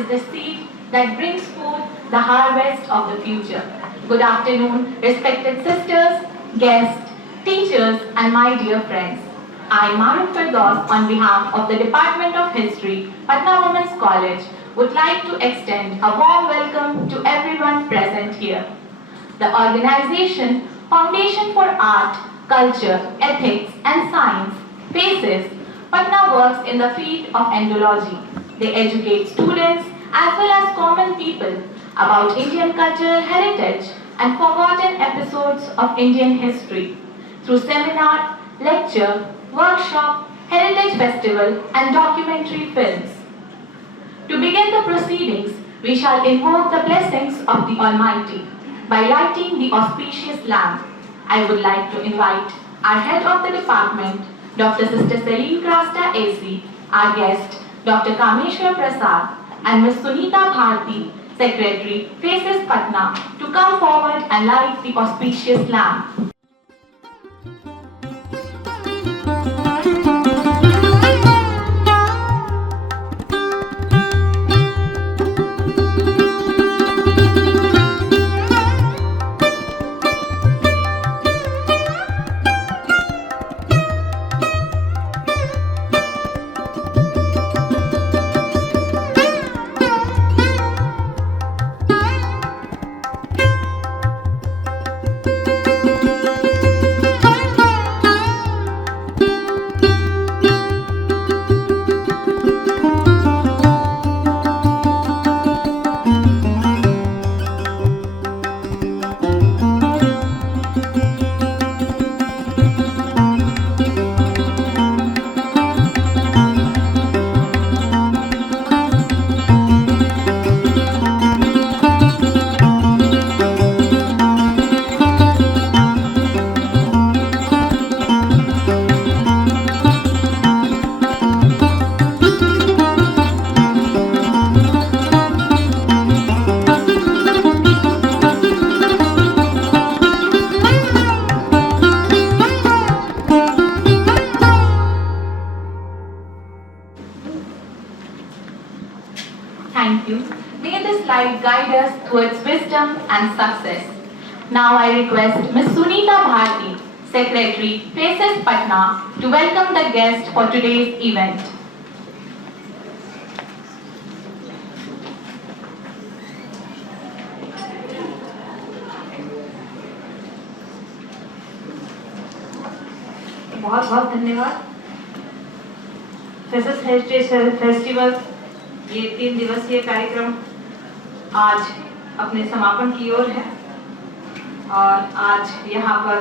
is the seed that brings forth the harvest of the future. Good afternoon, respected sisters, guests, teachers, and my dear friends. I, Maruf Firdaus, on behalf of the Department of History, Patna Women's College, would like to extend a warm welcome to everyone present here. The organization Foundation for Art, Culture, Ethics, and Science, FACES, Patna works in the field of Indology. They educate students as well as common people about Indian cultural heritage and forgotten episodes of Indian history through seminar, lecture, workshop, heritage festival, and documentary films. To begin the proceedings, we shall invoke the blessings of the Almighty by lighting the auspicious lamp. I would like to invite our head of the department, Dr. Sister Celine Krasta AC, our guest, Dr. Kameshwar Prasad, and Ms. Sunita Bharti, Secretary, FACES Patna, to come forward and light the auspicious lamp. Thank you. May this light guide us towards wisdom and success. Now I request Ms. Sunita Bharti, Secretary, FACES Patna, to welcome the guest for today's event. बहुत बहुत धन्यवाद। Faces heritage festival ये 3 दिवसीय कार्यक्रम आज अपने समापन की ओर है और आज यहाँ पर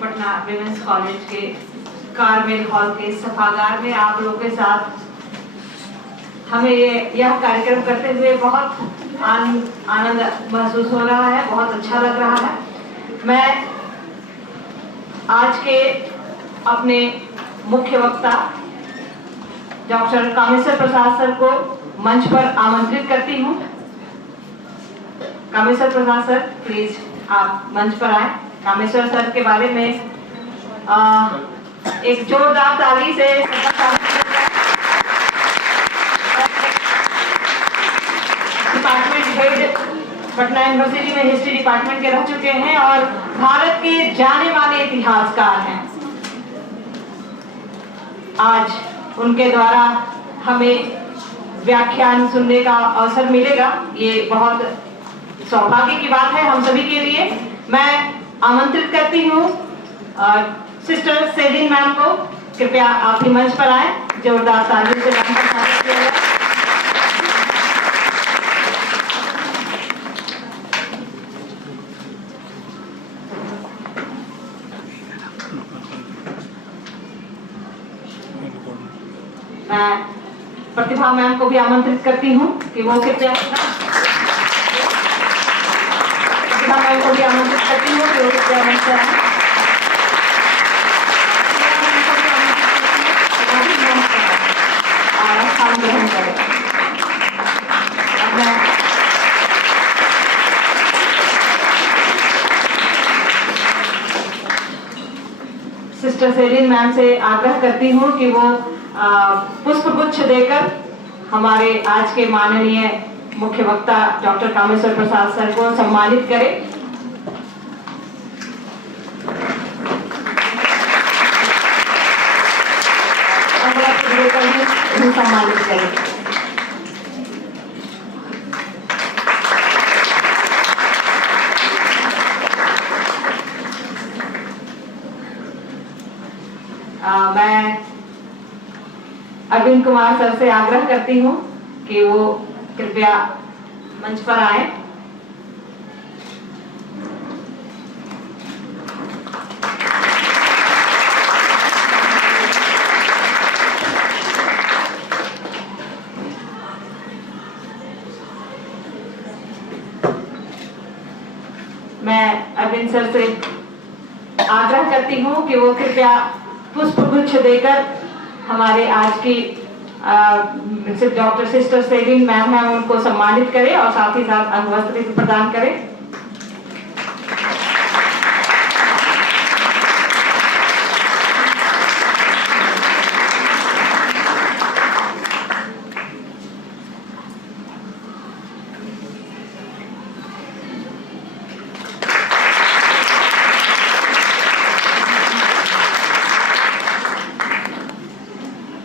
पटना विमेंस कॉलेज के कारमेल हॉल के सभागार में आप लोगों के साथ हमें यह कार्यक्रम करते हुए बहुत आनंद महसूस हो रहा है, बहुत अच्छा लग रहा है। मैं आज के अपने मुख्य वक्ता डॉक्टर कामेश्वर प्रसाद सर को मंच पर आमंत्रित करती हूँ। कामेश्वर प्रसाद सर, प्लीज आप मंच पर आए। कामेश्वर सर के बारे में एक जोरदार ताली से डिपार्टमेंट हेड पटना यूनिवर्सिटी में हिस्ट्री डिपार्टमेंट के रह चुके हैं और भारत के जाने माने इतिहासकार हैं। आज उनके द्वारा हमें व्याख्यान सुनने का अवसर मिलेगा, ये बहुत सौभाग्य की बात है हम सभी के लिए। मैं आमंत्रित करती हूँ सिस्टर सेलिन मैम को, कृपया आप भी मंच पर आए। जोरदार तालियों से मैम का स्वागत किया जाए। मैं प्रतिभा मैम को भी आमंत्रित करती हूँ कि वो कृपया प्रतिभा मैम को भी आमंत्रित करती हूँ कि वो कृपया मंच पर आए। सम्मान ग्रहण करें। अब मैं सिस्टर सेलिन मैम से आग्रह करती हूँ कि वो पुष्पगुच्छ देकर हमारे आज के माननीय मुख्य वक्ता डॉक्टर कामेश्वर प्रसाद सर को सम्मानित करें। सम्मानित करें। मैं अरविंद कुमार सर से आग्रह करती हूँ कि वो कृपया मंच पर आए। मैं अरविंद सर से आग्रह करती हूँ कि वो कृपया पुष्पगुच्छ देकर हमारे आज की डॉक्टर सिस्टर सेलिन मैम है उनको सम्मानित करें और साथ ही साथ अंगवस्त्र भी प्रदान करें।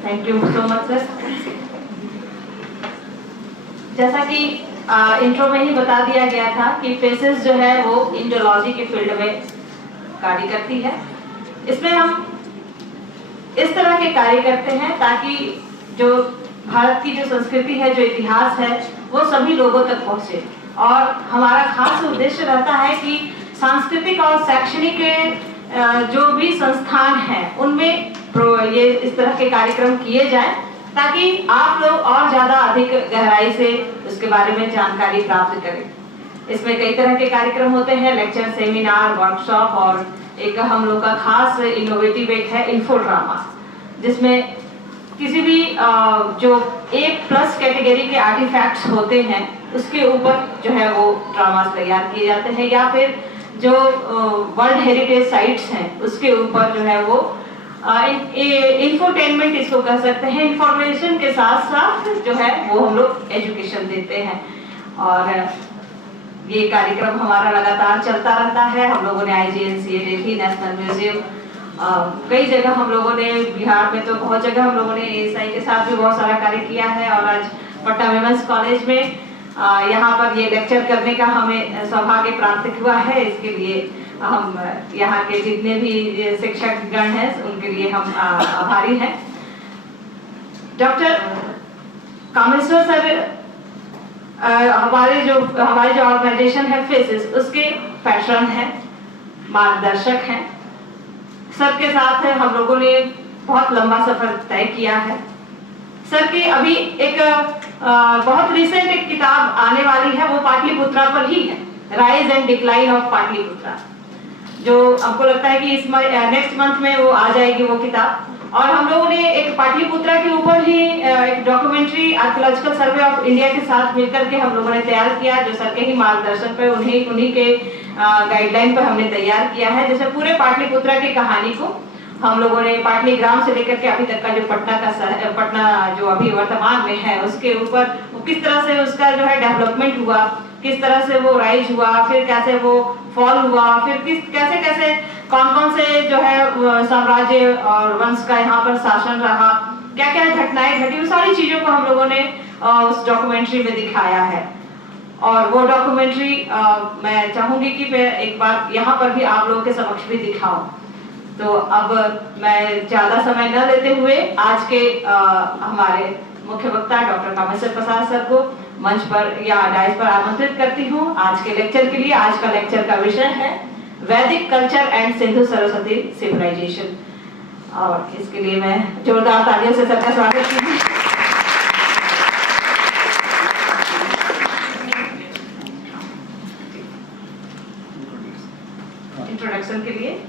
Thank you so much sir. जैसा कि इंट्रो में ही बता दिया गया था कि फेसेस जो है वो इंडोलॉजी के फील्ड में कार्य करती है। इसमें हम इस तरह के कार्य करते हैं ताकि जो भारत की जो संस्कृति है, जो इतिहास है, वो सभी लोगों तक पहुंचे। और हमारा खास उद्देश्य रहता है कि सांस्कृतिक और शैक्षणिक जो भी संस्थान हैं उनमें ये इस तरह के कार्यक्रम किए जाएं ताकि आप लोग और ज्यादा अधिक गहराई से उसके बारे में जानकारी प्राप्त करें। इसमें कई तरह के कार्यक्रम होते हैं, लेक्चर, सेमिनार, वर्कशॉप और एक हम लोग का खास इनोवेटिव एक है इन्फो ड्रामा, जिसमें किसी भी जो A+ कैटेगरी के आर्टिफैक्ट्स होते हैं उसके ऊपर जो है वो ड्रामास तैयार किए जाते हैं, या फिर जो वर्ल्ड हेरिटेज साइट्स हैं उसके ऊपर जो है वो इंफोटेनमेंट इसको कह सकते हैं, इंफॉर्मेशन के साथ साथ जो है वो हम लोग एजुकेशन देते हैं। और ये कार्यक्रम हमारा लगातार चलता रहता है। हम लोगों ने IGNCA दिल्ली, नेशनल म्यूजियम, कई जगह हम लोगों ने, बिहार में तो बहुत जगह हम लोगों ने ASI के साथ भी बहुत सारा कार्य किया है। और आज पटना विमेंस कॉलेज में यहाँ पर ये लेक्चर करने का हमें सौभाग्य प्राप्त हुआ है। इसके लिए हम यहाँ के जितने भी शिक्षक गण हैं उनके लिए हम आभारी हैं। डॉक्टर कामेश्वर सर हमारे जो ऑर्गेनाइजेशन है फेसेस, उसके पैटर्न हैं, मार्गदर्शक हैं। सर के साथ हम लोगों ने बहुत लंबा सफर तय किया है। सर की अभी एक बहुत रिसेंट एक किताब आने वाली है, वो पाटलिपुत्रा पर ही है, rise and decline of Pataliputra, जो हमको लगता है कि इस नेक्स्ट मंथ में वो आ जाएगी वो किताब। और हम लोगों ने एक पाटलिपुत्रा के ऊपर ही एक documentary archaeological survey of India के साथ मिलकर के हम लोगों ने तैयार किया, जो सर के ही मार्गदर्शन पे उन्हीं के गाइडलाइन पर हमने तैयार किया है। जैसे पूरे पाटलिपुत्रा की कहानी को हम लोगों ने पाटली ग्राम से लेकर के अभी तक का जो पटना जो अभी वर्तमान में है उसके ऊपर किस तरह से उसका जो है डेवलपमेंट हुआ, किस तरह से वो राइज हुआ, फिर कैसे वो फॉल हुआ, फिर कैसे कौन से जो है साम्राज्य और वंश का यहाँ पर शासन रहा, क्या क्या घटनाएं घटी, उन सारी चीजों को हम लोगों ने उस डॉक्यूमेंट्री में दिखाया है। और वो डॉक्यूमेंट्री मैं चाहूंगी कि मैं एक बार यहाँ पर भी आप लोगों के समक्ष भी दिखाऊं। तो अब मैं ज्यादा समय न लेते हुए आज के हमारे मुख्य वक्ता डॉक्टर कामेश्वर प्रसाद सर को मंच पर या डाइस पर आमंत्रित करती हूँ आज के लेक्चर के लिए। आज का लेक्चर का विषय है Vedic culture and Sindhu Saraswati civilisation, और इसके लिए मैं जोरदार तालियों से सबका स्वागत करती हूँ। इंट्रोडक्शन के लिए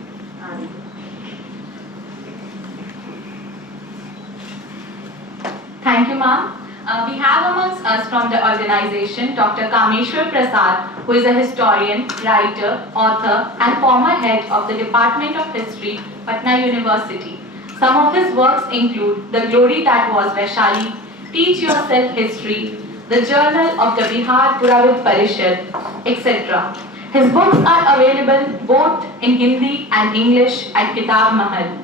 Thank you, ma'am. We have amongst us from the organization Dr. Kameshwar Prasad, who is a historian, writer, author and former head of the Department of History, Patna University. Some of his works include The Glory That Was Vaishali, Teach Yourself History, The Journal of the Bihar Puravid Parishad, etc. His books are available both in Hindi and English at Kitab Mahal.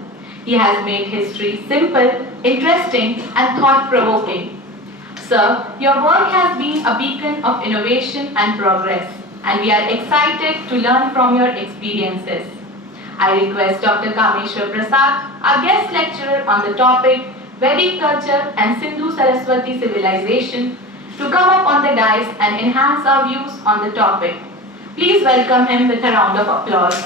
He has made history simple, interesting and thought-provoking. Sir, your work has been a beacon of innovation and progress, and we are excited to learn from your experiences. I request Dr. Kameshwar Prasad, our guest lecturer on the topic Vedic Culture and Sindhu Saraswati Civilization, to come up on the dais and enhance our views on the topic. Please welcome him with a round of applause.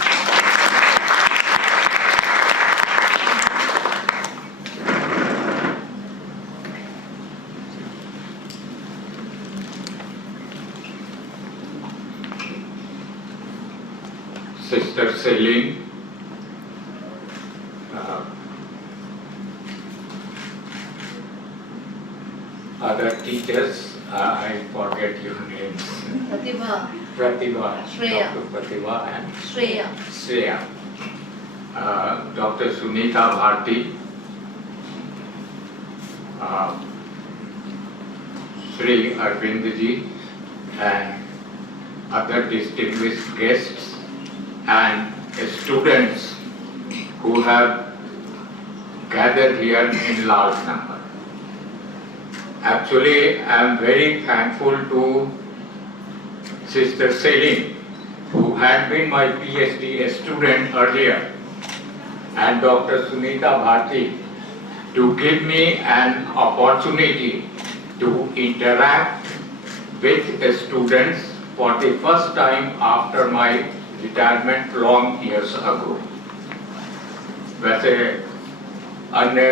Sister Celine, other teachers, I forget your names. Pratibha, Shreya, Dr. Pratibha and Shreya, Dr. Sunita Bharti, Sri Arvind ji, and other distinguished guests and students who have gathered here in large number. Actually, I am very thankful to Sister Celine, who had been my PhD student earlier, and Dr. Sunita Bharti to give me an opportunity to interact with students for the first time after my retirement long years ago. वैसे अन्य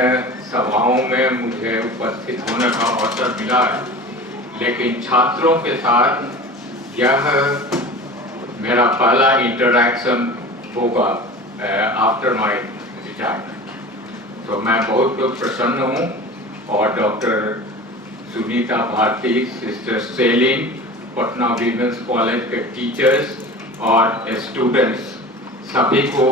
सभाओं में मुझे उपस्थित होने का अवसर मिला है, लेकिन छात्रों के साथ यह मेरा पहला इंटरैक्शन होगा आफ्टर माय रिटायरमेंट। तो मैं बहुत प्रसन्न हूँ और doctor Sunita Bharati, sister Celine, Patna women's college के टीचर्स और स्टूडेंट्स सभी को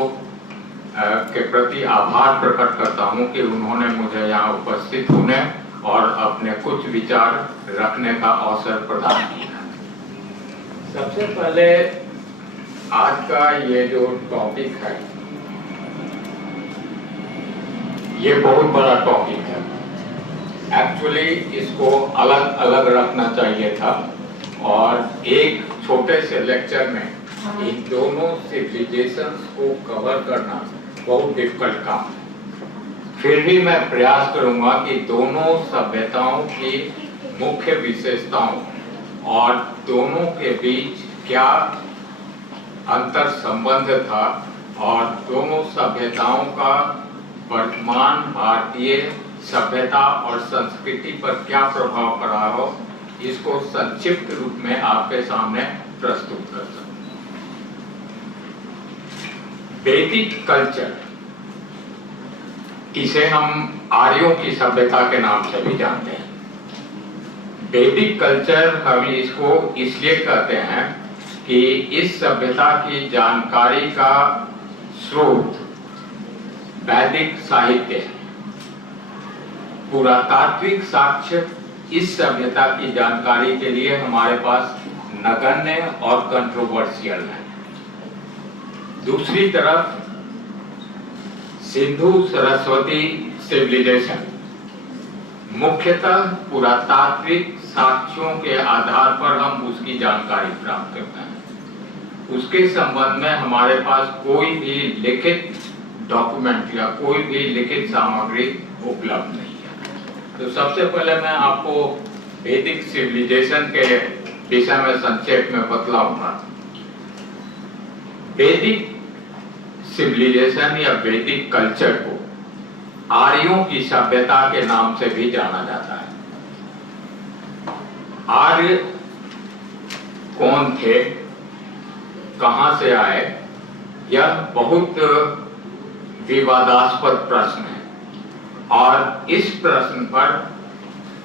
के प्रति आभार प्रकट करता हूं कि उन्होंने मुझे यहाँ उपस्थित होने और अपने कुछ विचार रखने का अवसर प्रदान किया। सबसे पहले आज का ये जो टॉपिक है, ये बहुत बड़ा टॉपिक है। एक्चुअली इसको अलग अलग रखना चाहिए था और एक छोटे से लेक्चर में इन दोनों सिविलाइजेशंस को कवर करना बहुत डिफिकल्ट काम है। फिर भी मैं प्रयास करूंगा कि दोनों सभ्यताओं की मुख्य विशेषताओं और दोनों के बीच क्या अंतर संबंध था और दोनों सभ्यताओं का वर्तमान भारतीय सभ्यता और संस्कृति पर क्या प्रभाव पड़ा हो, इसको संक्षिप्त रूप में आपके सामने प्रस्तुत कर सकते। वैदिक कल्चर, इसे हम आर्यों की सभ्यता के नाम से भी जानते हैं। वैदिक कल्चर हम इसको इसलिए कहते हैं कि इस सभ्यता की जानकारी का स्रोत वैदिक साहित्य है। पुरातात्विक साक्ष्य इस सभ्यता की जानकारी के लिए हमारे पास नगण्य और कंट्रोवर्शियल है। दूसरी तरफ सिंधु सरस्वती सिविलाइजेशन मुख्यतः पुरातात्विक साक्ष्यों के आधार पर हम उसकी जानकारी प्राप्त करते हैं। उसके संबंध में हमारे पास कोई भी लिखित डॉक्यूमेंट या कोई भी लिखित सामग्री उपलब्ध नहीं है। तो सबसे पहले मैं आपको वैदिक सिविलाइजेशन के विषय में संक्षेप में बतलाऊंगा। वैदिक सिविलाइजेशन या वैदिक कल्चर को आर्यों की सभ्यता के नाम से भी जाना जाता है। आर्य कौन थे, कहां से आए, यह बहुत विवादास्पद प्रश्न है और इस प्रश्न पर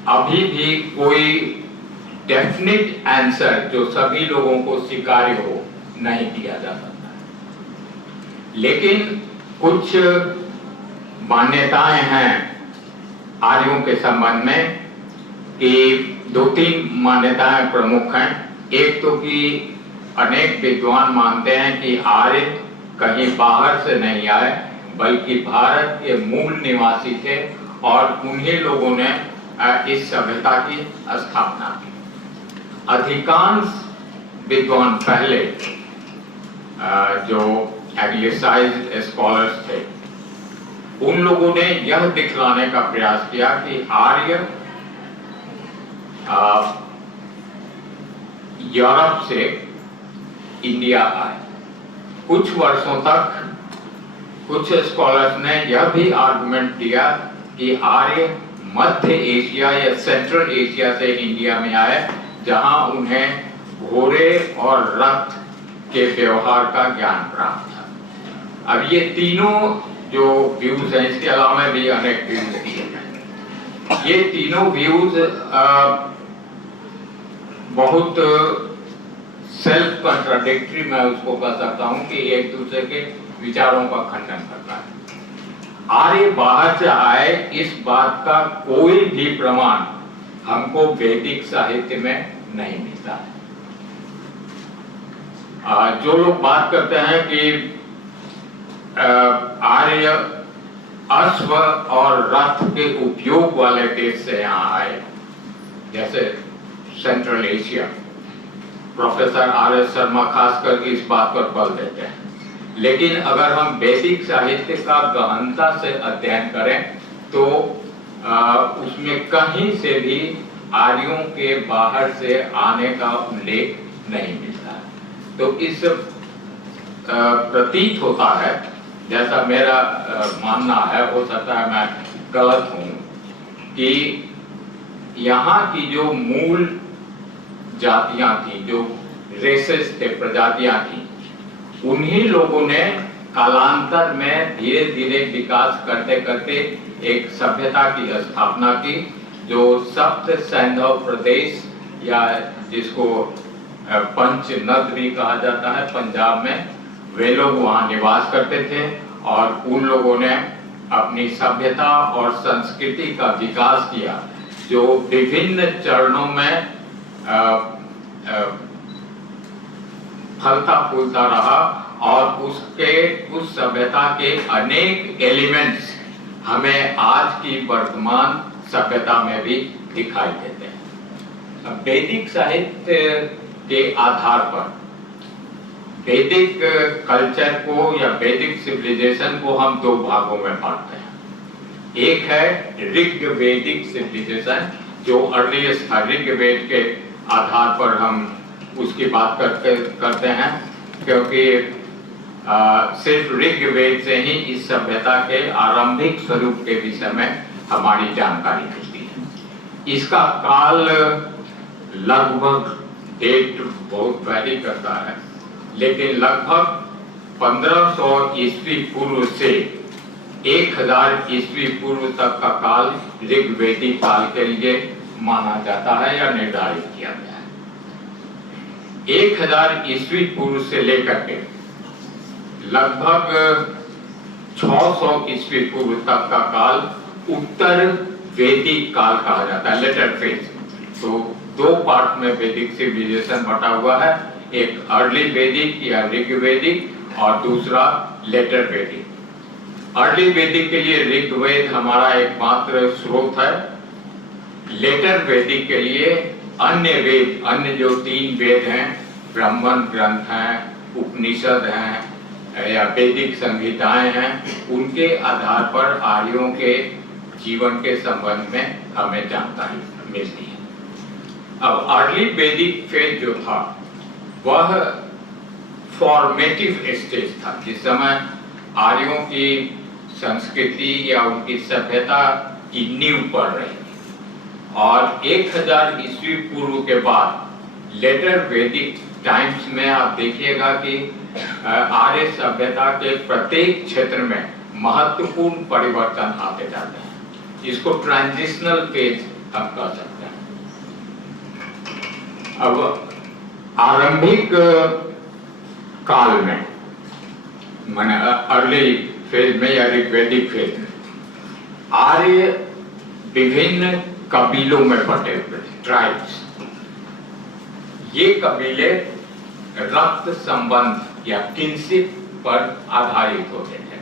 अभी भी कोई डेफिनेट आंसर जो सभी लोगों को स्वीकार्य हो नहीं दिया जा सकता है। लेकिन कुछ मान्यताएं हैं आर्यों के संबंध में कि 2-3 मान्यताएं प्रमुख हैं। एक तो कि अनेक विद्वान मानते हैं कि आर्य कहीं बाहर से नहीं आए बल्कि भारत के मूल निवासी थे और उन्हीं लोगों ने इस सभ्यता की स्थापना की। अधिकांश विद्वान पहले जो एंग्लिसाइज्ड स्कॉलर्स थे उन लोगों ने यह दिखलाने का प्रयास किया कि आर्य यूरोप से इंडिया आए। कुछ वर्षों तक कुछ स्कॉलर्स ने यह भी आर्गुमेंट दिया कि आर्य मध्य एशिया या सेंट्रल एशिया से इंडिया में आए, जहां उन्हें घोड़े और रथ के व्यवहार का ज्ञान प्राप्त था। अब ये तीनों जो व्यूज हैं, इसके अलावा भी अनेक व्यूज हैं। ये तीनों व्यूज बहुत सेल्फ कंट्राडिक्टरी मैं उसको कह सकता हूं कि एक दूसरे के विचारों का खंडन करता है। आर्य बाहर से आए इस बात का कोई भी प्रमाण हमको वैदिक साहित्य में नहीं मिलता है। जो लोग बात करते हैं कि आर्य अश्व और रथ के उपयोग वाले देश से यहाँ आए, जैसे central Asia, professor RS. Sharma खासकर इस बात पर बल देते हैं। लेकिन अगर हम वैदिक साहित्य का गहनता से अध्ययन करें तो उसमें कहीं से भी आर्यों के बाहर से आने का उल्लेख नहीं मिलता है। तो इस प्रतीत होता है, जैसा मेरा मानना है, हो सकता है मैं गलत हूं, कि यहाँ की जो मूल जातियां थी, जो रेसेस थे, प्रजातियां थी, उन्हीं लोगों ने कालांतर में धीरे धीरे विकास करते करते एक सभ्यता की स्थापना की, जो सप्त सैंधव प्रदेश या जिसको पंच नद भी कहा जाता है पंजाब में, वे लोग वहाँ निवास करते थे और उन लोगों ने अपनी सभ्यता और संस्कृति का विकास किया, जो विभिन्न चरणों में फलता फूलता रहा और उस सभ्यता के अनेक एलिमेंट्स हमें आज की वर्तमान सभ्यता में भी दिखाई देते हैं। वैदिक साहित्य के आधार पर वैदिक कल्चर को या वैदिक सिविलाइजेशन को हम दो भागों में बांटते हैं। एक है ऋग वैदिक सिविलाइजेशन, जो अर्लीस्ट ऋग्वेद के आधार पर हम उसकी बात करते हैं, क्योंकि सिर्फ ऋग्वेद से ही इस सभ्यता के आरंभिक स्वरूप के विषय में हमारी जानकारी मिलती है। इसका काल लगभग डेट बहुत वैरी करता है, लेकिन लगभग 1500 ईस्वी पूर्व से 1000 ईस्वी पूर्व तक का काल ऋग्वेदिक काल के लिए माना जाता है या निर्धारित किया गया है। 1000 ईस्वी पूर्व से लेकर के लगभग 600 ईस्वी पूर्व तक का काल उत्तर वैदिक काल कहा जाता है, लेटर फेज। तो दो पार्ट में वैदिक सिविलाइजेशन बटा हुआ है, एक अर्ली वैदिक या ऋग्वेदिक और दूसरा लेटर वैदिक। अर्ली वैदिक के लिए ऋग्वेद हमारा एकमात्र स्रोत है। लेटर वैदिक के लिए अन्य वेद, अन्य जो 3 वेद हैं, ब्राह्मण ग्रंथ हैं, उपनिषद हैं या वैदिक संहिताएं हैं, उनके आधार पर आर्यों के जीवन के संबंध में हमें जानकारी मिलती है। अब अर्ली वैदिक फेज जो था वह फॉर्मेटिव स्टेज था, जिस समय आर्यों की संस्कृति या उनकी सभ्यता की नींव पड़ रही थी। और 1000 ईस्वी पूर्व के बाद लेटर वैदिक टाइम्स में आप देखिएगा कि आर्य सभ्यता के प्रत्येक क्षेत्र में महत्वपूर्ण परिवर्तन आते जाते हैं। इसको ट्रांजिशनल फेज हम कह सकते हैं। अब आरंभिक काल में, माने अर्ली फेज में या ऋग्वैदिक फेज में, आर्य विभिन्न कबीलों में बटे हुए थे, ट्राइब्स। ये कबीले रक्त संबंध या किनशिप पर आधारित होते थे।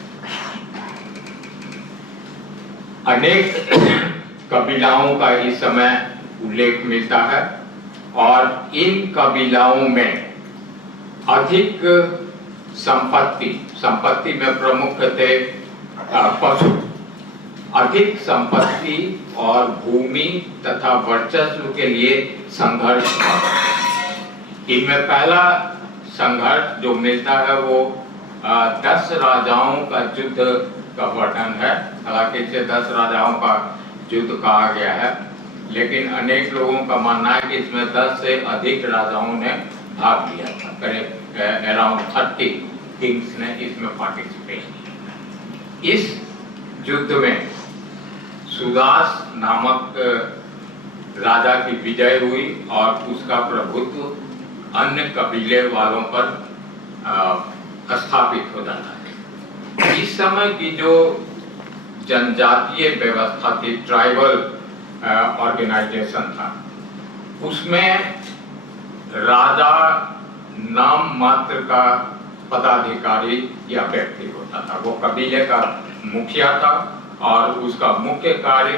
अनेक कबीलाओं का इस समय उल्लेख मिलता है और इन कबीलाओं में अधिक संपत्ति में प्रमुख थे पशु। अधिक संपत्ति और भूमि तथा वर्चस्व के लिए संघर्ष। इनमें पहला संघर्ष जो मिलता है वो 10 राजाओं का युद्ध का वर्णन है। हालांकि इसे 10 राजाओं का युद्ध कहा गया है, लेकिन अनेक लोगों का मानना है कि इसमें 10 से अधिक राजाओं ने भाग लिया था। करीब अराउंड 30 किंग्स ने इसमें पार्टिसिपेट किया। इस युद्ध में सुदास नामक राजा की विजय हुई और उसका प्रभुत्व अन्य कबीले वालों पर स्थापित हो जाता है। इस समय की जो जनजातीय व्यवस्था थी, ट्राइबल ऑर्गेनाइजेशन था, उसमें राजा नाम मात्र का पदाधिकारी या व्यक्ति होता था। वो कबीले का मुखिया था और उसका मुख्य कार्य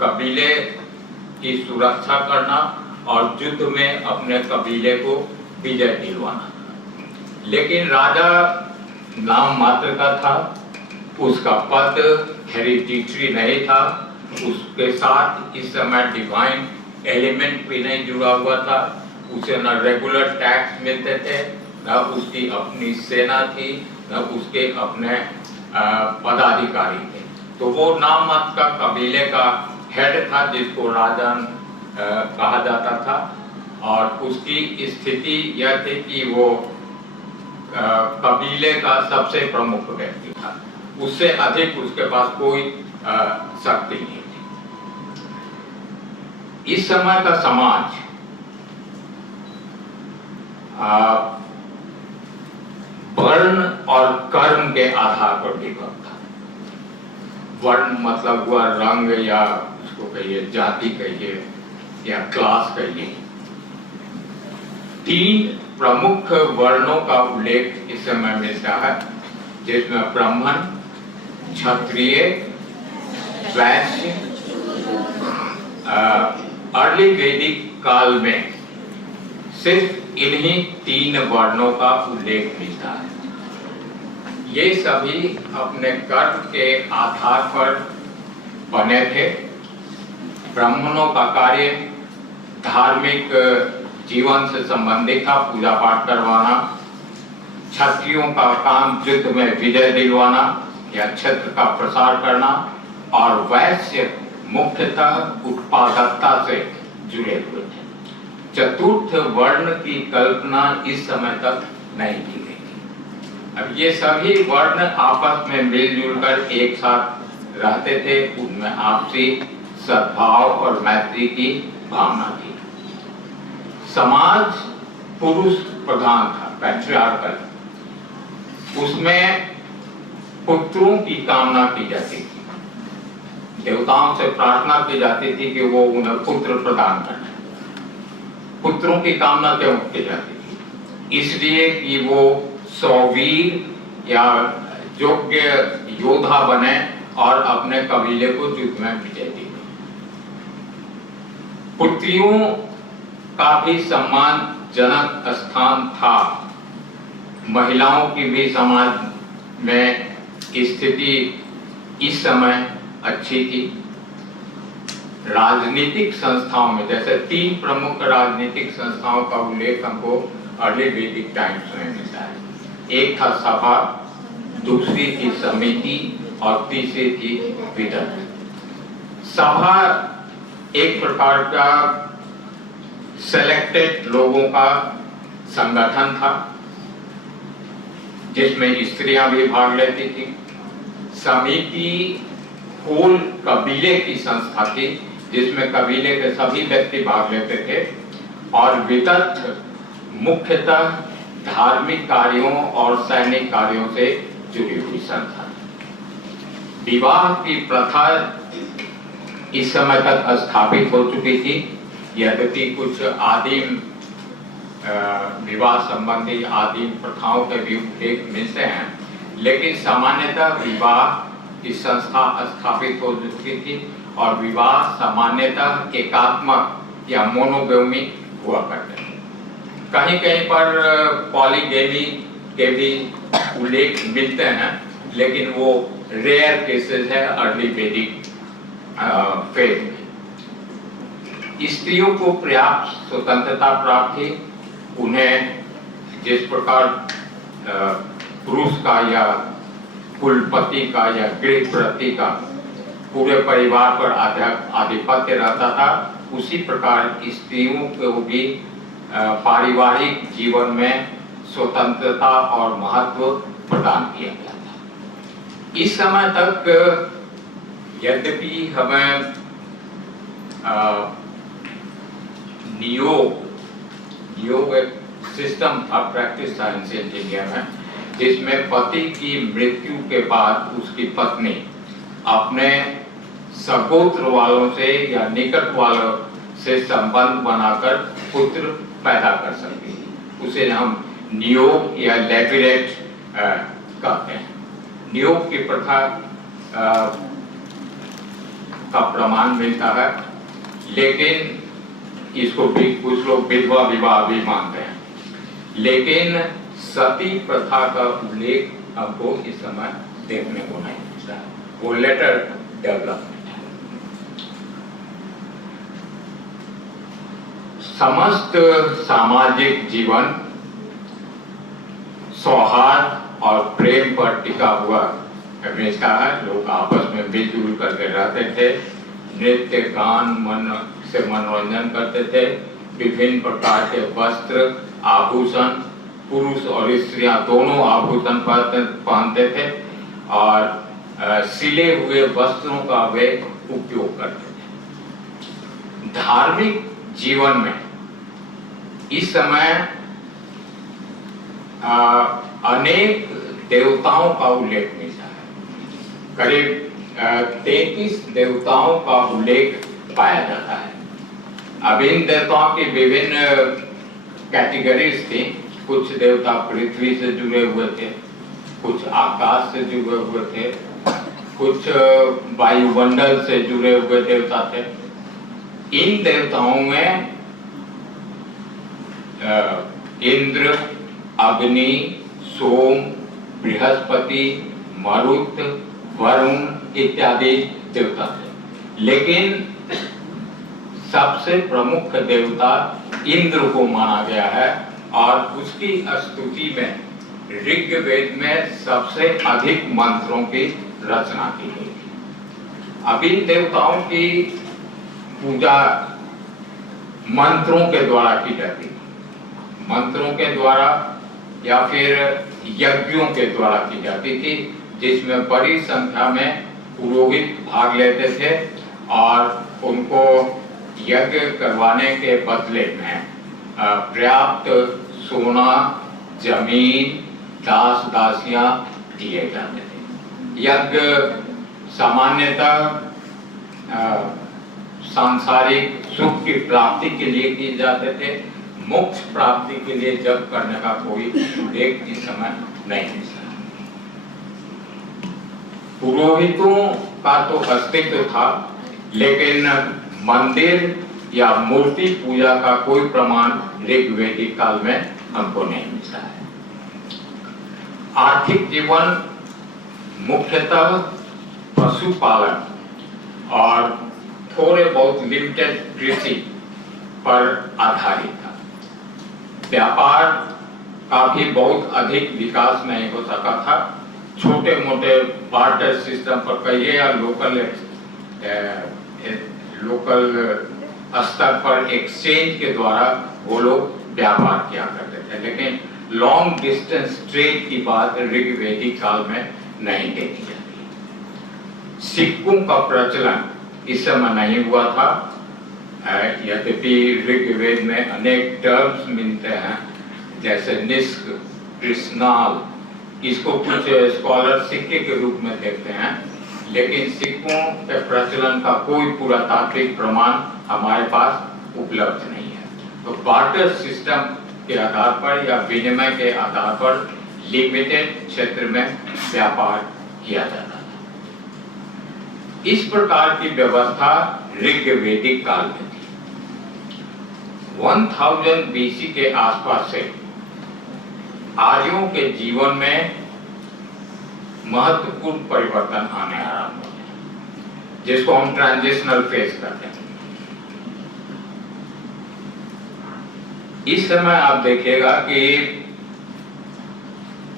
कबीले की सुरक्षा करना और युद्ध में अपने कबीले को विजय दिलवाना। लेकिन राजा नाम मात्र का था, उसका पद हेरिडिटरी नहीं था, उसके साथ इस समय डिवाइन एलिमेंट भी नहीं जुड़ा हुआ था। उसे न रेगुलर टैक्स मिलते थे, न उसकी अपनी सेना थी, न उसके अपने पदाधिकारी थे। तो वो नाम मात्र का कबीले का हेड था जिसको राजन कहा जाता था और उसकी स्थिति यह थी कि वो कबीले का सबसे प्रमुख व्यक्ति था। उससे अधिक उसके पास कोई शक्ति नहीं थी। इस समय का समाज वर्ण और कर्म के आधार पर विभक्त था। वर्ण मतलब हुआ रंग या उसको कहिए जाति कहिए या क्लास कहिए। 3 प्रमुख वर्णों का उल्लेख इस समय मिलता है, जिसमें ब्राह्मण, क्षत्रिय, वैश्य। अर्ली वैदिक काल में सिर्फ इन्हीं 3 वर्णों का उल्लेख मिलता है। ये सभी अपने कर्म के आधार पर बने थे। ब्राह्मणों का कार्य धार्मिक जीवन से संबंधित था, पूजा पाठ करवाना। क्षत्रियों का काम युद्ध में विजय दिलवाना या क्षेत्र का प्रसार करना। और वैश्य मुख्यतः उत्पादकता से जुड़े हुए थे। चतुर्थ वर्ण की कल्पना इस समय तक नहीं की गई थी। अब ये सभी वर्ण आपस में मिलजुल कर एक साथ रहते थे। उनमें आपसी सद्भाव और मैत्री की भावना थी। समाज पुरुष प्रधान था, पैट्रियार्कल। उसमें पुत्रों की कामना की जाती थी। देवताओं से प्रार्थना की जाती थी कि वो उन्हें पुत्र प्रदान करें। पुत्रों की कामना क्यों की जाती थी? इसलिए कि वो सौवीर या योग्य योद्धा बने और अपने कबीले को युद्ध में विजय दिए। पुत्रियों का भी सम्मानजनक स्थान था। महिलाओं की भी समाज में स्थिति इस समय अच्छी थी। राजनीतिक संस्थाओं में जैसे 3 प्रमुख राजनीतिक संस्थाओं का उल्लेख हमको अर्ली वैदिक टाइम्स में मिलता है। एक था सभा, दूसरी थी समिति और तीसरी थी विदत। सभा एक प्रकार का सेलेक्टेड लोगों का संगठन था जिसमें स्त्रियां भी भाग लेती थी। समिति होल कबीले की संस्था थी जिसमें कबीले के सभी व्यक्ति भाग लेते थे, और वितर्क मुख्यतः धार्मिक कार्यों और सैनिक कार्यों से जुड़ी हुई संस्था। विवाह की प्रथा इस समय तक स्थापित हो चुकी थी, यद्यपि कुछ आदिम विवाह संबंधी आदिम प्रथाओं के भी उल्लेख मिलते हैं, लेकिन सामान्यतः विवाह की संस्था स्थापित हो चुकी थी और विवाह सामान्यतः एकात्मक या मोनोगैमिक हुआ करते थे। कहीं कहीं पर पॉलीगैमी के भी उल्लेख मिलते हैं, लेकिन वो रेयर केसेस है अर्ली वैदिक फेज में। स्त्रियों को पर्याप्त स्वतंत्रता प्राप्त थी। उन्हें जिस प्रकार पुरुष का या कुलपति का या गृहपति का पूरे परिवार पर आधिपत्य रहता था, उसी प्रकार स्त्रियों को भी पारिवारिक जीवन में स्वतंत्रता और महत्व प्रदान किया गया था। इस समय तक यद्यपि हमें नियोग एक system of practice science India में, जिसमें पति की मृत्यु के बाद उसकी पत्नी अपने सगोत्र वालों से या निकट वालों से संबंध बनाकर पुत्र पैदा कर सकती है। उसे हम नियोग या लेविरेट कहते हैं। नियोग की प्रथा का प्रमाण मिलता है, लेकिन इसको भी कुछ लोग विधवा विवाह भी मानते हैं, लेकिन सती प्रथा का उल्लेख हमको इस समय देखने को नहीं मिलता है। वो लेटर डेवलपमेंट है। समस्त सामाजिक जीवन सौहार्द और प्रेम पर टिका हुआ हमेशा है। लोग आपस में मिलजुल करके रहते थे, नृत्य गान से मनोरंजन करते थे, विभिन्न प्रकार के वस्त्र आभूषण, पुरुष और स्त्रियां दोनों आभूषण पहनते थे और सिले हुए वस्त्रों का वे उपयोग करते थे। धार्मिक जीवन में इस समय अनेक देवताओं का उल्लेख मिलता है। करीब 33 देवताओं का उल्लेख पाया जाता है। अब इन देवताओं की विभिन्न कैटेगरीज थी। कुछ देवता पृथ्वी से जुड़े हुए थे, कुछ आकाश से जुड़े हुए थे, कुछ वायुमंडल से जुड़े हुए देवता थे। इन देवताओं में इंद्र, अग्नि, सोम, बृहस्पति, मरुत, वरुण इत्यादि देवता थे, लेकिन सबसे प्रमुख देवता इंद्र को माना गया है और उसकी स्तुति में ऋग्वेद में सबसे अधिक मंत्रों की रचना की गई थी। अब इन देवताओं की पूजा मंत्रों के द्वारा की जाती थी। मंत्रों के द्वारा या फिर यज्ञों के द्वारा की जाती थी, जिसमें बड़ी संख्या में पुरोहित भाग लेते थे और उनको यज्ञ करवाने के बदले में पर्याप्त सोना, जमीन, दास दासियां दिए जाते थे। यज्ञ सामान्यतः सांसारिक सुख की प्राप्ति के लिए किए जाते थे। मोक्ष प्राप्ति के लिए जप करने का कोई उल्लेख इस समय नहीं मिलता। पुरोहितों का तो अस्तित्व था, लेकिन मंदिर या मूर्ति पूजा का कोई प्रमाण ऋग्वेदिक काल में हमको नहीं मिलता है। आर्थिक जीवन मुख्यतः पशुपालन और थोड़े बहुत लिमिटेड कृषि पर आधारित था। व्यापार का भी बहुत अधिक विकास नहीं हो सका था। छोटे मोटे बार्टर सिस्टम पर कहिए या लोकल स्तर पर एक्सचेंज के द्वारा वो लोग व्यापार किया करते थे, लेकिन लॉन्ग डिस्टेंस ट्रेड की बात ऋग्वेदिक काल में नहीं देखी जाती। सिक्कों का प्रचलन इस समय नहीं हुआ था। यद्यपि ऋग्वेद में अनेक टर्म्स मिलते हैं, जैसे निष्क, कृष्णाल, इसको कुछ स्कॉलर सिक्के के रूप में देखते हैं, लेकिन सिक्कों के प्रचलन का कोई पुरातात्विक प्रमाण हमारे पास उपलब्ध नहीं है। तो बार्टर सिस्टम के आधार पर या विनिमय के आधार पर लिमिटेड क्षेत्र में व्यापार किया जाता था। इस प्रकार की व्यवस्था ऋग्वेदिक काल में थी। 1000 BC के आसपास से आर्यों के जीवन में महत्वपूर्ण परिवर्तन आने आरंभ हुए, जिसको हम ट्रांजिशनल फेज कहते हैं। इस समय आप देखिएगा कि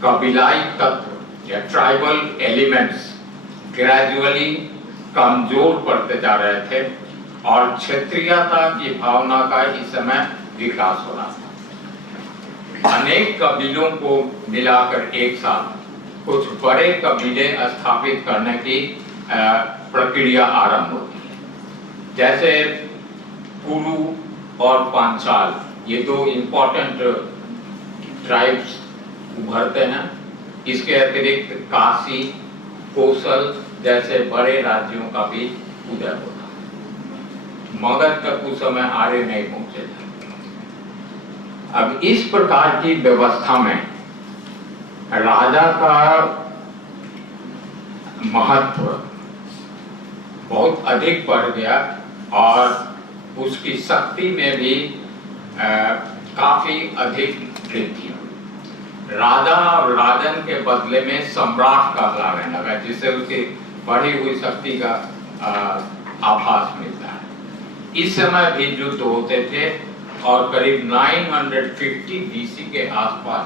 कबीलाई तत्व या ट्राइबल एलिमेंट्स ग्रेजुअली कमजोर पड़ते जा रहे थे और क्षेत्रीयता की भावना का इस समय विकास हो रहा था। अनेक कबीलों को मिलाकर एक साथ कुछ बड़े कबीले स्थापित करने की प्रक्रिया आरंभ होती है। जैसे कुरु और पांचाल, ये दो इम्पोर्टेंट ट्राइब्स उभरते हैं। इसके अतिरिक्त काशी, कोसल जैसे बड़े राज्यों का भी उदय होता है। मगध तक उस समय आर्य नहीं पहुंचे थे। अब इस प्रकार की व्यवस्था में राजा का महत्व बहुत अधिक बढ़ गया और उसकी शक्ति में भी काफी अधिक वृद्धि हुई। राजा और राजन के बदले में सम्राट कहलाने लगा, जिससे उसकी बढ़ी हुई शक्ति का आभास मिलता है। इस समय भी युद्ध होते थे और करीब 950 BC के आसपास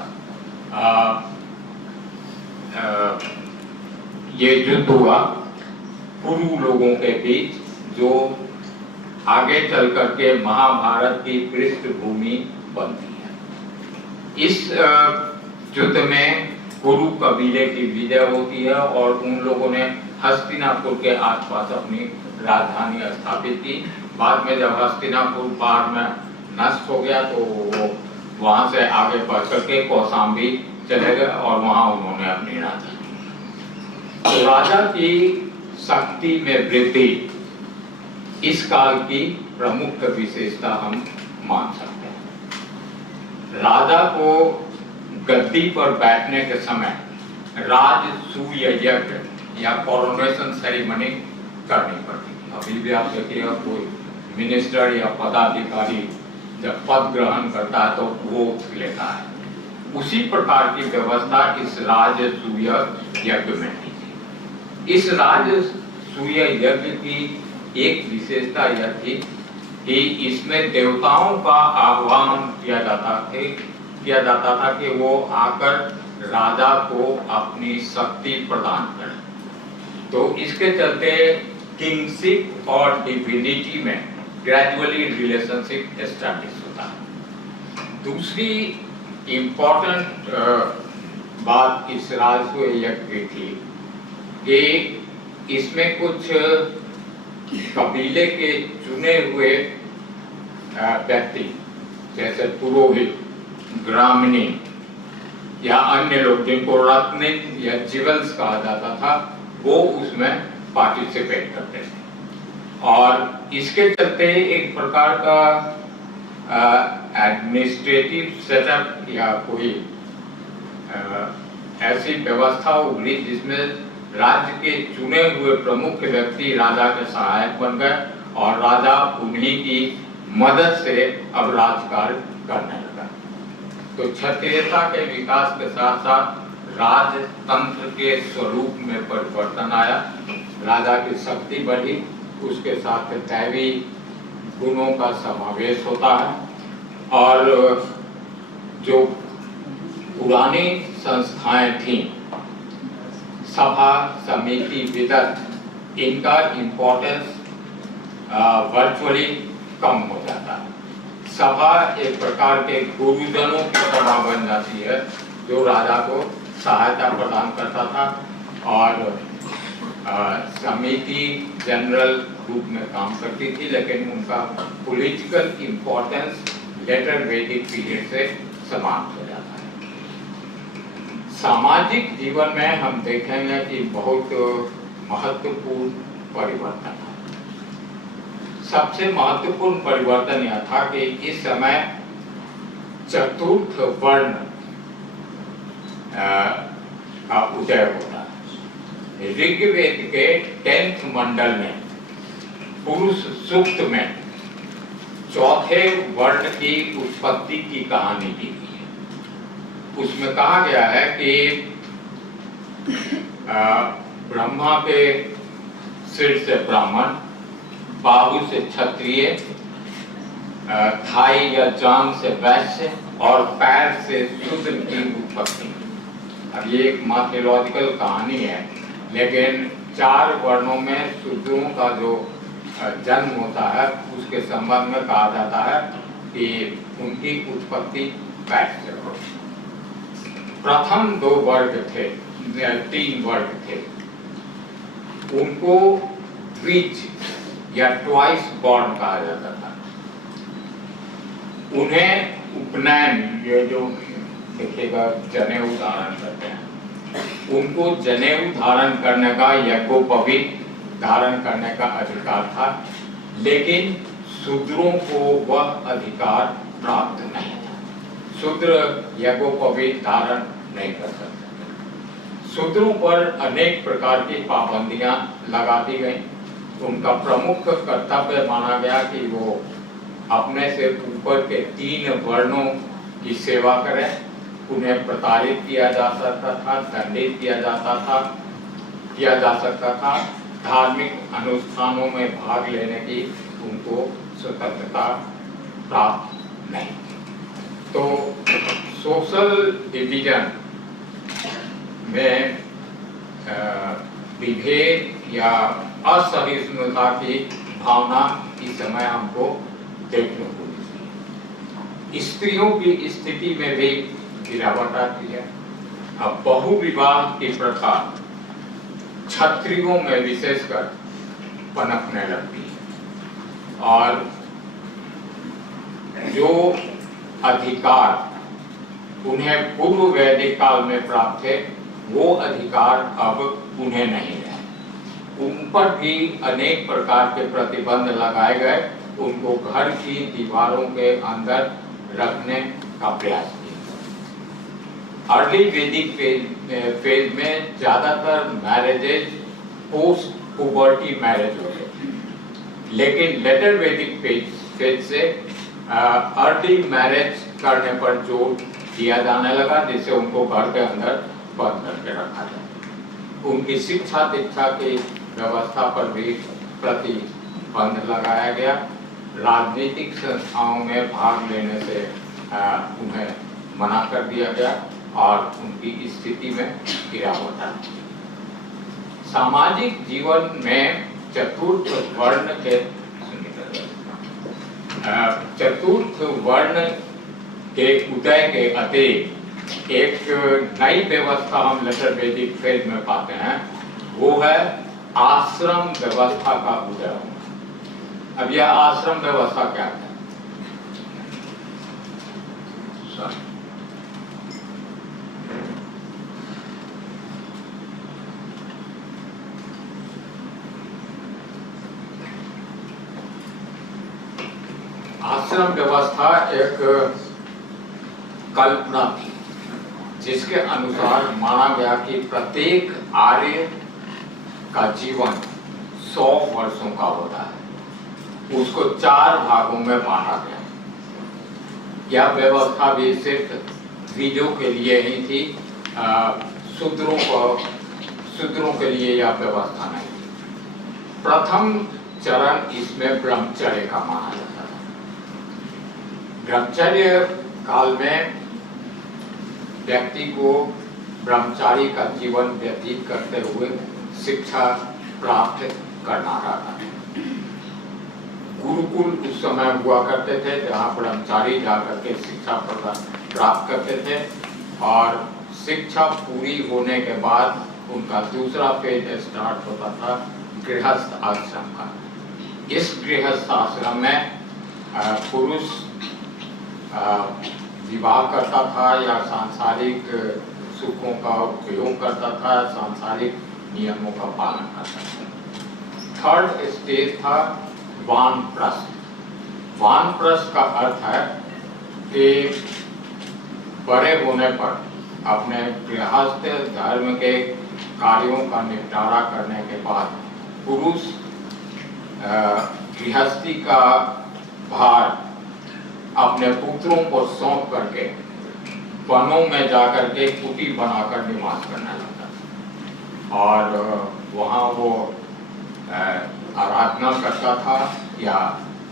ये युद्ध हुआ कुरु लोगों के बीच, जो आगे चल करके महाभारत की पृष्ठभूमि बनती है। इस युद्ध में कुरु कबीले की विजय होती है और उन लोगों ने हस्तिनापुर के आसपास अपनी राजधानी स्थापित की। बाद में जब हस्तिनापुर बाढ़ में नष्ट हो गया तो वो वहां से आगे बढ़ करके कौशाम्बी चले गए और वहां उन्होंने अपनी राजधानी। तो राजा की शक्ति में वृद्धि इस काल की प्रमुख विशेषता हम मान सकते हैं। राजा को गद्दी पर बैठने के समय राजसूय यज्ञ या कोरोनेशन सेरेमनी करनी पड़ती थी। अभी भी आप देखिएगा कोई मिनिस्टर या पदाधिकारी जब पद ग्रहण करता है तो वो लेता है। उसी प्रकार की व्यवस्था इस राजसूय यज्ञ में थी। इस राजसूय यज्ञ की एक विशेषता यह थी कि इसमें देवताओं का आह्वान किया जाता था कि वो आकर राजा को अपनी शक्ति प्रदान करें। तो इसके चलते किंगशिप और डिविनिटी में ग्रेजुअली रिलेशनशिप एस्टैब्लिश होता है। दूसरी इम्पोर्टेंट बात इस राजसूय यज्ञ की थी कि इसमें कुछ कबीले के चुने हुए व्यक्ति जैसे पुरोहित, ग्रामणी या अन्य लोग जिनको रत्न या ज्वेल्स कहा जाता था, वो उसमें पार्टिसिपेट करते थे। और इसके चलते एक प्रकार का एडमिनिस्ट्रेटिव सेटअप या कोई ऐसी व्यवस्था उभरी जिसमें राज्य के चुने हुए प्रमुख व्यक्ति राजा के सहायक बन गए और राजा उन्हीं की मदद से अब राजकार्य करने लगा। तो क्षत्रियता के विकास के साथ साथ राजतंत्र के स्वरूप में परिवर्तन आया। राजा की शक्ति बढ़ी, उसके साथ दैवी गुणों का समावेश होता है और जो पुरानी संस्थाएं थीं, सभा, समिति, विदत, इनका इम्पोर्टेंस वर्चुअली कम हो जाता है। सभा एक प्रकार के गुरुजनों की सभा बन जाती है जो राजा को सहायता प्रदान करता था और समिति जनरल रूप में काम करती थी, लेकिन उनका पॉलिटिकल इम्पोर्टेंस लेटर वैदिक पीरियड से समाप्त हो जाता है। सामाजिक जीवन में हम देखेंगे कि बहुत महत्वपूर्ण परिवर्तन है। सबसे महत्वपूर्ण परिवर्तन यह था कि इस समय चतुर्थ वर्ण का उदय होता है। ऋग्वेद के 10th मंडल में पुरुष सूक्त में चौथे वर्ण की उत्पत्ति की कहानी दी गई है। उसमें कहा गया है कि ब्रह्मा के सिर से ब्राह्मण, बाहु से क्षत्रिय, थाई या जांघ से वैश्य और पैर से शूद्र की उत्पत्ति। अब ये एक माइथोलॉजिकल कहानी है, लेकिन 4 वर्णों में शूद्रों का जो जन्म होता है उसके संबंध में कहा जाता है कि उनकी उत्पत्ति पैर से हो। प्रथम 2 वर्ग थे, 3 वर्ग थे, उनको द्विज या ट्वाइस बॉर्न कहा जाता था। उन्हें उपनयन, ये जो देखिएगा जनेऊ धारण करते हैं, उनको जनेऊ धारण करने का, यज्ञोपवीत धारण करने का अधिकार था, लेकिन शूद्रों को वह अधिकार प्राप्त नहीं था। शूद्र यज्ञोपवीत धारण नहीं कर सकते। शूद्रों पर अनेक प्रकार की पाबंदियां लगा दी गई। उनका प्रमुख कर्तव्य माना गया कि वो अपने से ऊपर के 3 वर्णों की सेवा करें। उन्हें प्रताड़ित किया जा सकता था, दंडित किया जा सकता था। धार्मिक अनुष्ठानों में भाग लेने की उनको स्वतंत्रता प्राप्त नहीं थी। तो सोशल डिवीजन में विभेद या असहिष्णुता की भावना इस समय हमको देखने को मिलती है। स्त्रियों की स्थिति में भी गिरावट आती है। अब बहुविवाह की प्रथा क्षत्रियों में विशेषकर पनपने लगती है, और जो अधिकार उन्हें पूर्व वैदिक काल में प्राप्त थे वो अधिकार अब उन्हें नहीं रहे। उन पर भी अनेक प्रकार के प्रतिबंध लगाए गए। उनको घर की दीवारों के अंदर रखने का प्रयास किया। अर्ली वैदिक फेज में ज्यादातर मैरिजेज पोस्ट पुबर्टी मैरिज होते थे, लेकिन लेटर वैदिक फेज से अर्ली मैरिज करने पर जोर दिया जाने लगा, जिससे उनको घर के अंदर बंद करके रखा जाए। उनकी शिक्षा दीक्षा की व्यवस्था पर भी प्रतिबंध लगाया गया। राजनीतिक संस्थाओं में भाग लेने से उन्हें मना कर दिया गया और उनकी स्थिति में गिरावट आई। सामाजिक जीवन में चतुर्थ वर्ण के उदय के अतिरिक्त एक नई व्यवस्था हम लेटर वैदिक फेज में पाते हैं, वो है आश्रम व्यवस्था का उदय होना। अब यह आश्रम व्यवस्था क्या है? आश्रम व्यवस्था एक कल्पना थी, जिसके अनुसार माना गया कि प्रत्येक आर्य का जीवन 100 वर्षों का होता है। उसको 4 भागों में बांटा गया। यह व्यवस्था भी सिर्फ द्विजों के लिए ही थी, शूद्रों के लिए यह व्यवस्था नहीं थी। प्रथम चरण इसमें ब्रह्मचर्य का माना जाता है। ब्रह्मचर्य काल में व्यक्ति को ब्रह्मचारी का जीवन व्यतीत करते हुए शिक्षा प्राप्त करना रहता है। गुरुकुल उस समय हुआ करते थे, जहाँ ब्रह्मचारी जाकर के शिक्षा प्राप्त करते थे, और शिक्षा पूरी होने के बाद उनका दूसरा फेज स्टार्ट होता था गृहस्थ आश्रम का। इस गृहस्थ आश्रम में पुरुष विवाह करता था या सांसारिक सुखों का उपयोग करता था, सांसारिक नियमों का पालन करता था। थर्ड स्टेज था वानप्रस्थ। वानप्रस्थ का अर्थ है कि बड़े होने पर अपने गृहस्थ धर्म के कार्यों का निपटारा करने के बाद पुरुष गृहस्थी का भार अपने पुत्रों को सौंप करके वनों में जाकर के कुटी बनाकर निवास करने लगता था और वहाँ वो आराधना करता था या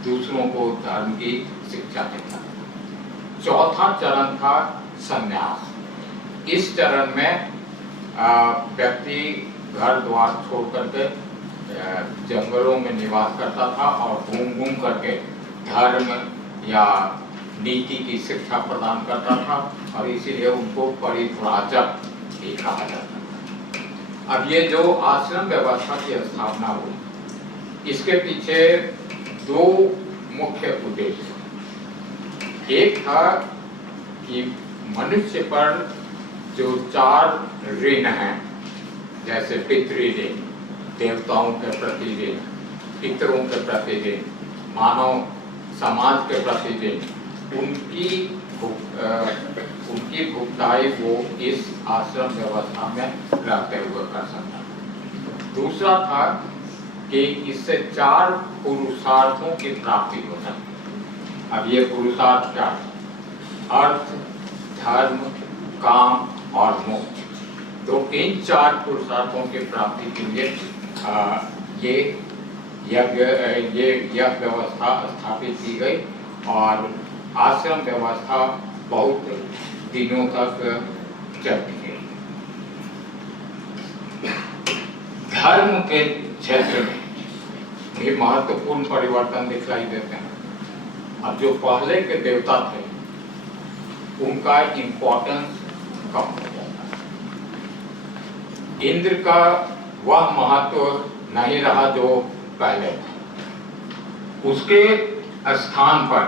दूसरों को धर्म की शिक्षा देता था। चौथा चरण था संन्यास। इस चरण में व्यक्ति घर द्वार छोड़ करके जंगलों में निवास करता था और घूम घूम करके धर्म या नीति की शिक्षा प्रदान करता था और इसीलिए उनको परिव्राजक भी कहा जाता था। अब ये जो आश्रम व्यवस्था की स्थापना हुई, इसके पीछे दो मुख्य उद्देश्य। एक था कि मनुष्य पर जो 4 ऋण हैं, जैसे पितृ ऋण, देवताओं के प्रति ऋण, पितरों के प्रति ऋण, मानव समाज के प्रति ऋण, उनकी भुगताई वो इस आश्रम व्यवस्था में रहते हुए कर सकता। दूसरा था कि इससे 4 पुरुषार्थों की प्राप्ति हो सकती। अब ये पुरुषार्थ क्या? अर्थ, धर्म, काम और मोक्ष। तो इन 4 पुरुषार्थों की प्राप्ति के लिए यह व्यवस्था स्थापित की गई और आश्रम व्यवस्था बहुत दिनों तक चलती है। धर्म के क्षेत्र में भी महत्वपूर्ण परिवर्तन दिखाई देते हैं। अब जो पहले के देवता थे उनका इम्पोर्टेंस कम हो जाता है। इंद्र का वह महत्व नहीं रहा जो पहले था। उसके स्थान पर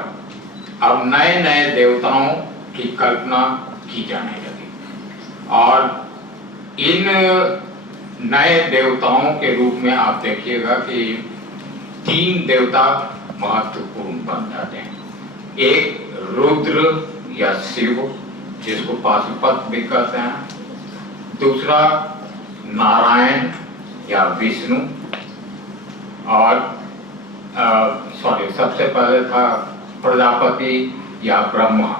अब नए नए देवताओं की कल्पना की जाने लगी और इन नए देवताओं के रूप में आप देखिएगा कि 3 देवता महत्वपूर्ण बन जाते हैं। एक रुद्र या शिव, जिसको पाशुपत भी कहते हैं। दूसरा नारायण या विष्णु और सबसे पहले था प्रजापति या ब्रह्मा।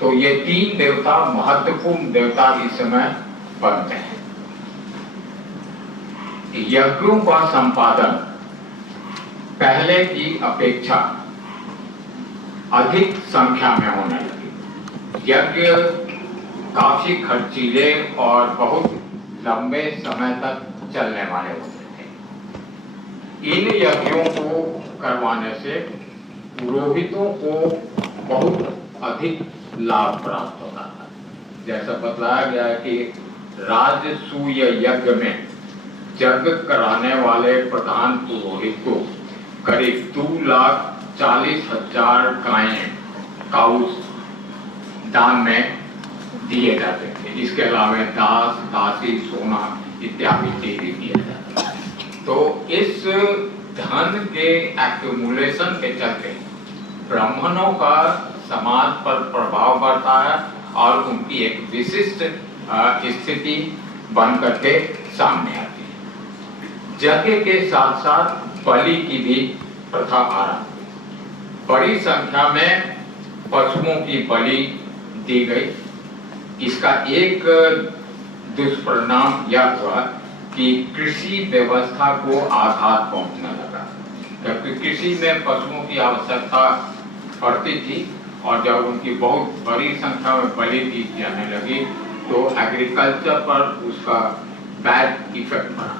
तो ये 3 देवता महत्वपूर्ण देवता इस समय बनते हैं। यज्ञों का संपादन पहले की अपेक्षा अधिक संख्या में होने लगी। यज्ञ काफी खर्चीले और बहुत लंबे समय तक चलने वाले होते थे। इन यज्ञों को करवाने से पुरोहितों को बहुत अधिक लाभ प्राप्त होता था। जैसा बतलाया गया है कि राजसूय यज्ञ में यज्ञ कराने वाले प्रधान पुरोहित को करीब 2,40,000 गायें काउस दान में दिए जाते थे। इसके अलावा दास, दासी, सोना इत्यादि चीज दिए जाते थे। तो इस धन के एक्यूमुलेशन के चलते ब्राह्मणों का समाज पर प्रभाव पड़ता है और उनकी एक विशिष्ट स्थिति बन करके सामने आती है। यज्ञ के साथ साथ बलि की भी प्रथा आरंभ हुई। बड़ी संख्या में पशुओं की बलि दी गई। इसका एक दुष्परिणाम यह हुआ कि कृषि व्यवस्था को आघात पहुंचने लगा, क्योंकि कृषि में पशुओं की आवश्यकता पड़ती थी और जब उनकी बहुत बड़ी संख्या में बलि दी जाने लगी तो एग्रीकल्चर पर उसका बैड इफेक्ट पड़ा।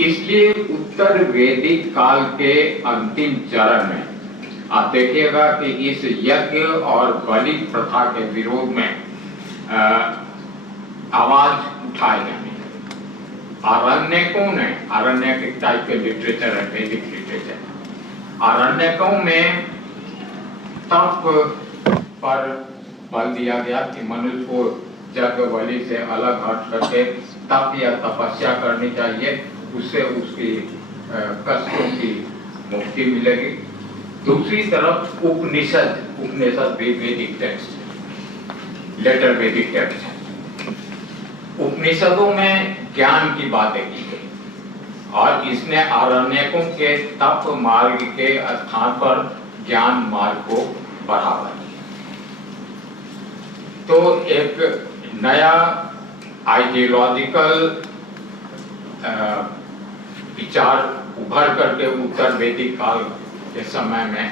इसलिए उत्तर वैदिक काल के अंतिम चरण में आप देखिएगा कि इस यज्ञ और बलि प्रथा के विरोध में आवाज उठाई जाने लगी। आरण्यकों ने, आरण्यक एक टाइप के लिटरेचर है, वैदिक लिटरेचर, आरण्यकों में तप पर बल दिया गया कि मनुष्य को जग बलि से अलग हट करके तप या तपस्या करनी चाहिए, उससे उसकी कष्टों की मुक्ति मिलेगी। दूसरी तरफ उपनिषद भी वैदिक टेक्स्ट, लेटर वैदिक टेक्स्ट है। उपनिषदों में ज्ञान की बातें की गई और इसने आरण्यकों के तप मार्ग के स्थान पर ज्ञान मार्ग को बढ़ावा दिया। तो एक नया आइडियोलॉजिकल विचार उभर करके उत्तर वैदिक काल के समय में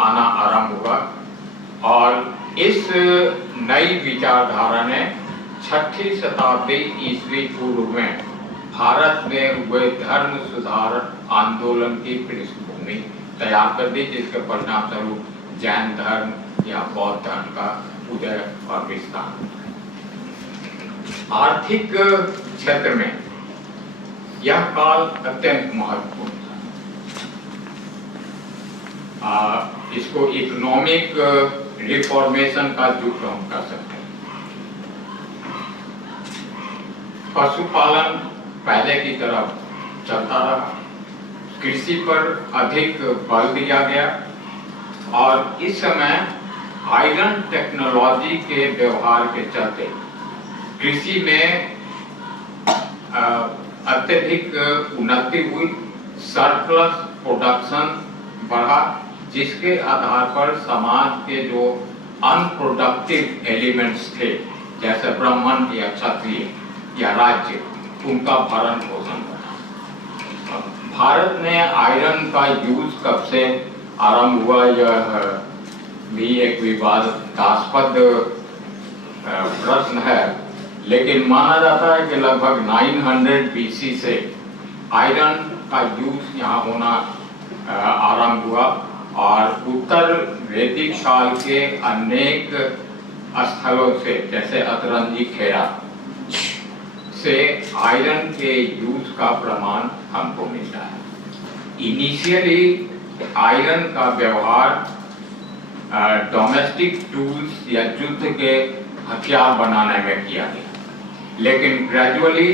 आना आरंभ हुआ और इस नई विचारधारा ने 6ठी शताब्दी ईस्वी पूर्व में भारत में हुए धर्म सुधार आंदोलन की पृष्ठभूमि तैयार कर दी, जिसके परिणाम स्वरूप जैन धर्म या बौद्ध धर्म का उदय और विस्तार। आर्थिक क्षेत्र में यह काल अत्यंत महत्वपूर्ण था। इसको इकोनॉमिक रिफॉर्मेशन का युग हम कह सकते हैं। पशुपालन पहले की तरफ चलता रहा, कृषि पर अधिक बल दिया गया और इस समय आयरन टेक्नोलॉजी के व्यवहार के चलते कृषि में अत्यधिक उन्नति हुई, सरप्लस प्रोडक्शन बढ़ा, जिसके आधार पर समाज के जो अनप्रोडक्टिव एलिमेंट्स थे, जैसे ब्राह्मण या क्षत्रिय या राज्य, उनका भरण पोषण बढ़ा। भारत में आयरन का यूज कब से आरंभ हुआ, यह भी एक विवादास्पद प्रश्न है, लेकिन माना जाता है कि लगभग 900 BC से आयरन का यूज यहाँ होना आरंभ हुआ और उत्तर वैदिक काल के अनेक स्थलों से, जैसे अतरंजी खेड़ा से आयरन के यूज का प्रमाण हमको मिलता है। इनिशियली आयरन का व्यवहार डोमेस्टिक टूल्स या युद्ध के हथियार बनाने में किया गया, लेकिन ग्रेजुअली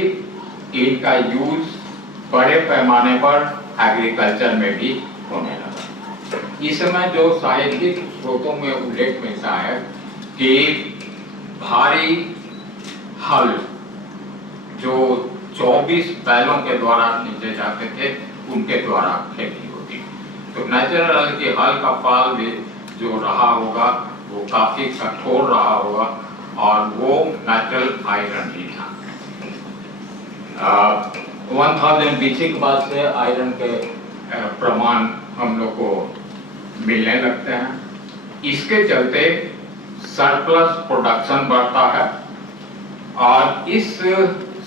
इनका यूज बड़े पैमाने पर एग्रीकल्चर में भी होने लगा। इस समय जो साहित्यिक स्रोतों में उल्लेख मिलता है कि भारी हल जो 24 बैलों के द्वारा नीचे जाते थे, उनके द्वारा खेती होती। तो नेचुरल कि हल का पाल भी जो रहा होगा वो काफी कठोर रहा होगा और वो नेचुरल आयरन ही था। 1000 BC के बाद से आयरन के प्रमाण हम लोग को मिलने लगते हैं। इसके चलते सरप्लस प्रोडक्शन बढ़ता है और इस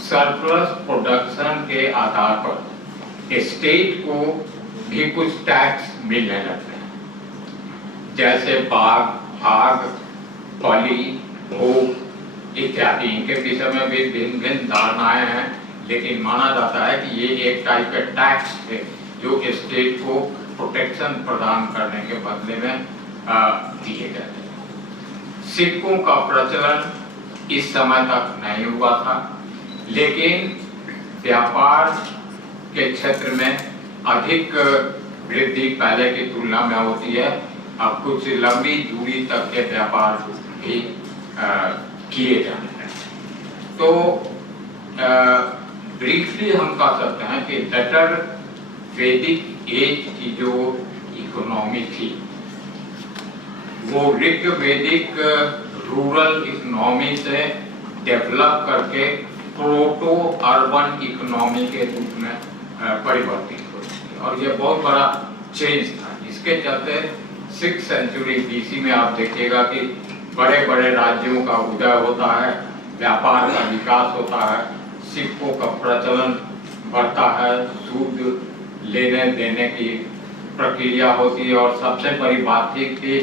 सरप्लस प्रोडक्शन के आधार पर स्टेट को भी कुछ टैक्स मिलने लगते हैं, जैसे बाघ, भाग, बलि, भोग इत्यादि। इनके विषय में भी भिन्न भिन्न धारणाएं हैं, लेकिन माना जाता है कि ये एक टाइप के टैक्स थे जो स्टेट को प्रोटेक्शन प्रदान करने के बदले में दिए जाते हैं। सिक्कों का प्रचलन इस समय तक नहीं हुआ था, लेकिन व्यापार के क्षेत्र में अधिक वृद्धि पहले की तुलना में होती है। अब कुछ लंबी दूरी तक के व्यापार भी किए जाते हैं। तो ब्रीफली हम कह सकते हैं कि लेटर वैदिक एज की जो इकोनॉमी थी वो ऋग वैदिक रूरल इकोनॉमी से डेवलप करके प्रोटो अर्बन इकोनॉमी के रूप में परिवर्तित हुई और ये बहुत बड़ा चेंज था। इसके चलते 6th सेंचुरी BC में आप देखिएगा कि बड़े बड़े राज्यों का उदय होता है, व्यापार का विकास होता है, सिक्कों का प्रचलन बढ़ता है, सूद लेने देने की प्रक्रिया होती है और सबसे बड़ी बात थी कि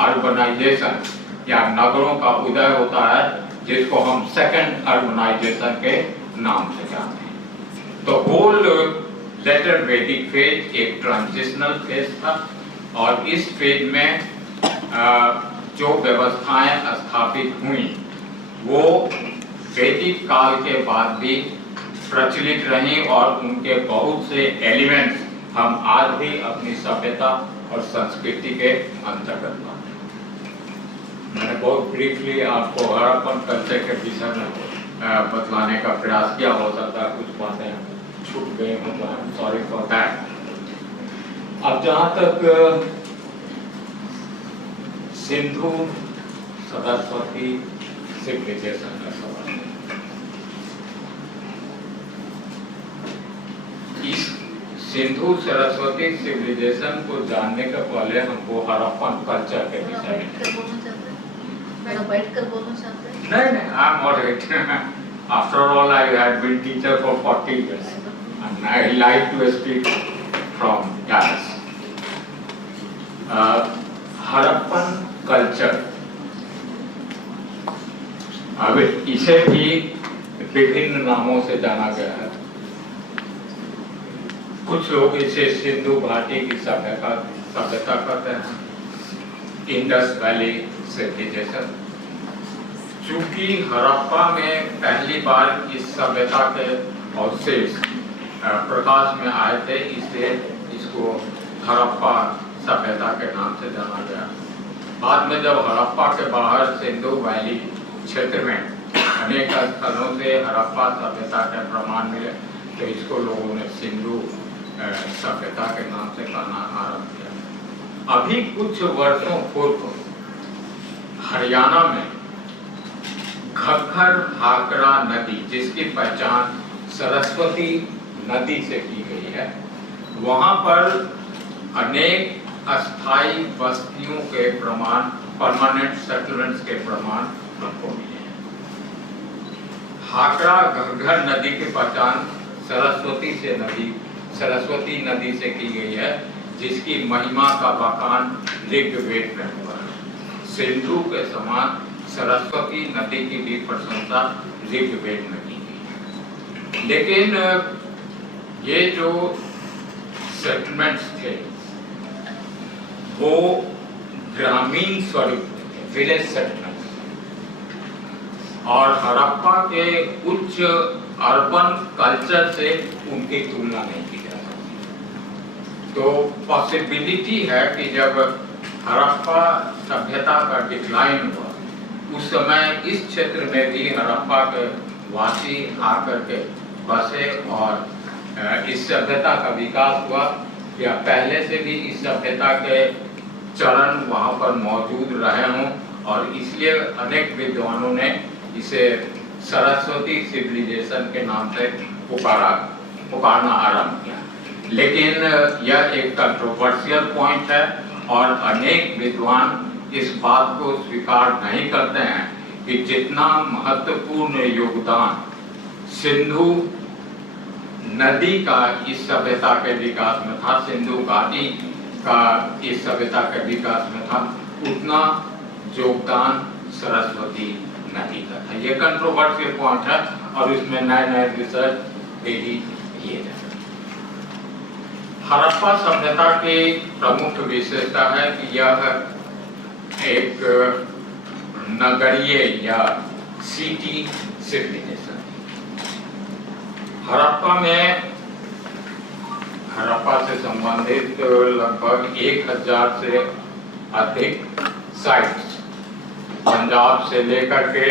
अर्बनाइजेशन या नगरों का उदय होता है, जिसको हम सेकंड अर्बनाइजेशन के नाम से जानते हैं। द होल लेटर वैदिक फेज एक ट्रांजिशनल फेज था और इस फेज में जो व्यवस्थाएं स्थापित हुई वो वैदिक काल के बाद भी प्रचलित रही और उनके बहुत से एलिमेंट्स हम आज भी अपनी सभ्यता और संस्कृति के अंतर्गत पाते हैं। मैंने बहुत ब्रीफली आपको हड़प्पन कल्चर के विषय में बतलाने का प्रयास किया, हो सकता है कुछ बातें छूट गई हों तो I am sorry for that. अब जहाँ तक सिंधु सरस्वती सिविलाइजेशन का सवाल है, इस सिंधु सरस्वती सिविलाइजेशन को जानने के पहले हमको हड़प्पन कल्चर के विषय में बैठ कर बोलना चाहते हैं। नहीं, I am moderate. After all, I had been teacher for 40 years, and I like to speak from class. Harappan culture, अब इसे भी विभिन्न नामों से जाना गया है। कुछ लोग इसे सिंधु घाटी की सभ्यता कहते हैं, इंडस वैली सिविलाइजेशन। चूंकि हड़प्पा में पहली बार इस सभ्यता के अवशेष प्रकाश में आए थे, इसलिए इसको हड़प्पा सभ्यता के नाम से जाना गया। बाद में जब हड़प्पा के बाहर सिंधु वैली क्षेत्र में अनेक स्थलों से हड़प्पा सभ्यता के प्रमाण मिले तो इसको लोगों ने सिंधु सभ्यता के नाम से कहना आरंभ किया। अभी कुछ वर्षों पूर्व हरियाणा में घग्गर हाकरा नदी, जिसकी पहचान सरस्वती नदी से की गई है, वहां पर अनेक अस्थायी बस्तियों के प्रमाण, परमानेंट सेटलमेंट्स के प्रमाण हमको मिले हैं। हाकरा घग्गर नदी की पहचान सरस्वती नदी से की गई है, जिसकी महिमा का बखान ऋग्वेद में हुआ है। सिंधु के समान सरस्वती नदी की भी प्रशंसा ऋग्वेद में की गई। लेकिन ये जो सेटलमेंट्स थे वो ग्रामीण स्वरूप थे, विलेज सेटलमेंट्स, और हड़प्पा के उच्च अर्बन कल्चर से उनकी तुलना नहीं की जा सकती। तो पॉसिबिलिटी है कि जब हड़प्पा सभ्यता का डिक्लाइन हुआ उस समय इस क्षेत्र में भी हड़प्पा के वासी आकर के बसे और इस सभ्यता का विकास हुआ, या पहले से भी इस सभ्यता के चरण वहाँ पर मौजूद रहे हों, और इसलिए अनेक विद्वानों ने इसे सरस्वती सिविलाइजेशन के नाम से पुकारना आरंभ किया। लेकिन यह एक कंट्रोवर्शियल पॉइंट है और अनेक विद्वान इस बात को स्वीकार नहीं करते हैं कि जितना महत्वपूर्ण योगदान सिंधु नदी का इस सभ्यता के विकास में था, सिंधु घाटी का इस सभ्यता के विकास में था, उतना योगदान सरस्वती नदी का था। ये कंट्रोवर्शियल पॉइंट है और इसमें नए रिसर्च भी किए जाते हैं। हड़प्पा सभ्यता की प्रमुख विशेषता है कि यह एक नगरीय या सिटी सिविलाइजेशन। हड़प्पा से संबंधित लगभग 1000 से अधिक साइट्स पंजाब से लेकर के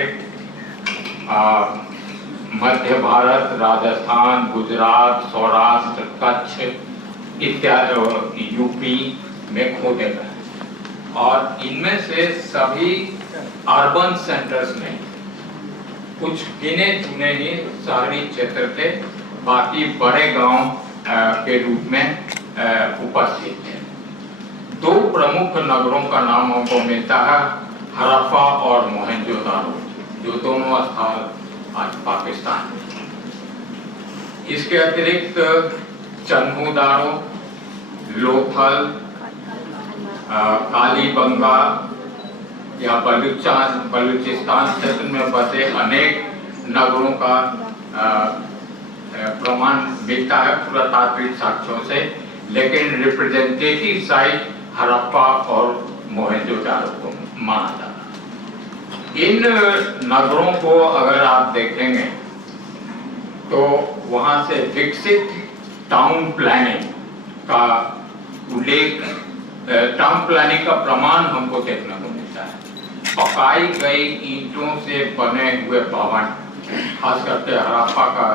मध्य भारत, राजस्थान, गुजरात, सौराष्ट्र, कच्छ इत्यादि यूपी में खोजे गए, और इनमें से सभी अर्बन सेंटर्स में, कुछ गिने चुने ही शहरी क्षेत्र थे, बाकी बड़े गांव के रूप में उपस्थित थे। दो प्रमुख नगरों का नाम हमको मिलता है, हड़प्पा और मोहनजोदारो, जो दोनों स्थल आज पाकिस्तान में। इसके अतिरिक्त चन्हूदारो, लोथल, कालीबंगा या बलूचिस्तान क्षेत्र में बसे अनेक नगरों का प्रमाण मिलता है पुरातात्विक साक्ष्यों से, लेकिन रिप्रेजेंटेटिव साइट हड़प्पा और मोहनजोदारो को माना जाता है। इन नगरों को अगर आप देखेंगे तो वहाँ से विकसित टाउन प्लानिंग का उल्लेख, टाउन प्लानिंग का प्रमाण हमको देखने को मिलता है। पकाई गई ईंटों से बने हुए भवन, खास करके हड़प्पा का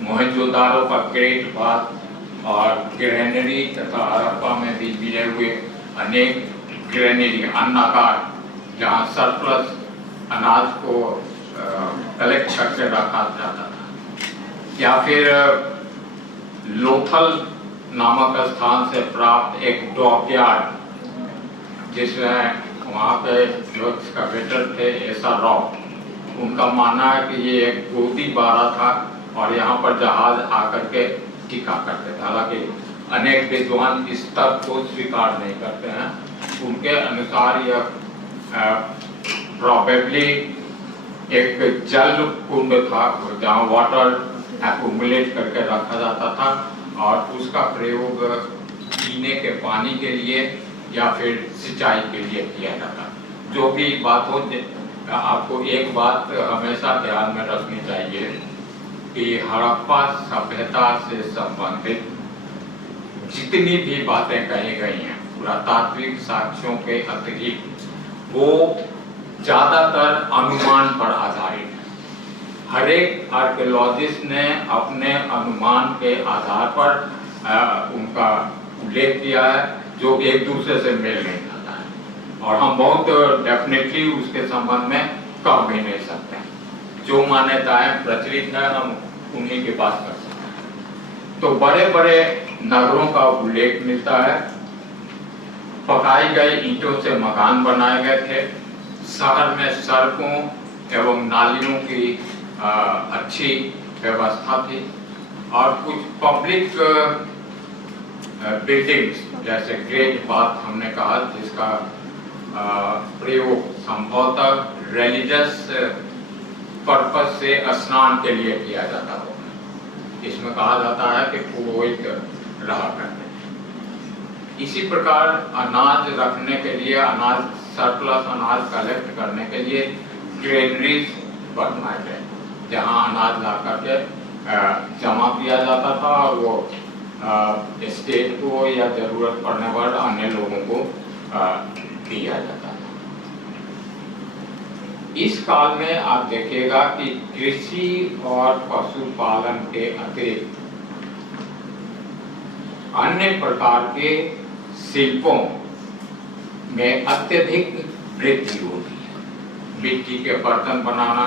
मोहनजोदारो का ग्रेट बाथ और ग्रेनरी तथा हड़प्पा में भी मिले हुए अनेक ग्रेनरी अन्नागार, जहाँ सरप्लस अनाज को कलेक्ट करके रखा जाता था, या फिर लोथल नामक स्थान से प्राप्त एक डॉकयार्ड, जिसमें वहाँ पे जो एक्सकवेटर थे एसा रॉक, उनका मानना है कि ये एक गोदी बारा था और यहाँ पर जहाज आकर के टिका करते थे। हालांकि अनेक विद्वान इस तर्क को स्वीकार नहीं करते हैं। उनके अनुसार यह प्रोबेबली एक जल कुंड था जहाँ वाटर एक्युमुलेट करके रखा जाता था और उसका प्रयोग पीने के पानी के लिए या फिर सिंचाई के लिए किया जाता। जो भी बात हो, आपको एक बात हमेशा ध्यान में रखनी चाहिए कि हड़प्पा सभ्यता से संबंधित जितनी भी बातें कही गई हैं पुरातात्विक साक्ष्यों के अतिरिक्त, वो ज्यादातर अनुमान पर आधारित है। हर एक आर्कियोलॉजिस्ट ने अपने अनुमान के आधार पर उनका उल्लेख किया है, जो एक दूसरे से मेल नहीं खाता है, और हम बहुत डेफिनेटली उसके संबंध में कह भी नहीं सकते। जो मान्यताएं प्रचलित है हम उन्हीं की बात कर सकते हैं। तो बड़े बड़े नगरों का उल्लेख मिलता है। पकाई गई ईंटों से मकान बनाए गए थे। शहर में सड़कों एवं नालियों की अच्छी व्यवस्था थी और कुछ पब्लिक बिल्डिंग्स जैसे ग्रेट बाथ हमने कहा, जिसका प्रयोग संभवतः रिलीजियस पर्पस से स्नान के लिए किया जाता हो। इसमें कहा जाता है कि पुरोहित रहा करते थे। इसी प्रकार अनाज रखने के लिए, अनाज सरप्लस अनाज कलेक्ट करने के लिए ग्रेनरीज बनवाए गए, जहां अनाज ला करके जमा किया जाता था और वो स्टेट को या जरूरत पड़ने पर अन्य लोगों को दिया जाता था। इस काल में आप देखिएगा कि कृषि और पशुपालन के अतिरिक्त अन्य प्रकार के शिल्पों में अत्यधिक वृद्धि होती है। मिट्टी के बर्तन बनाना,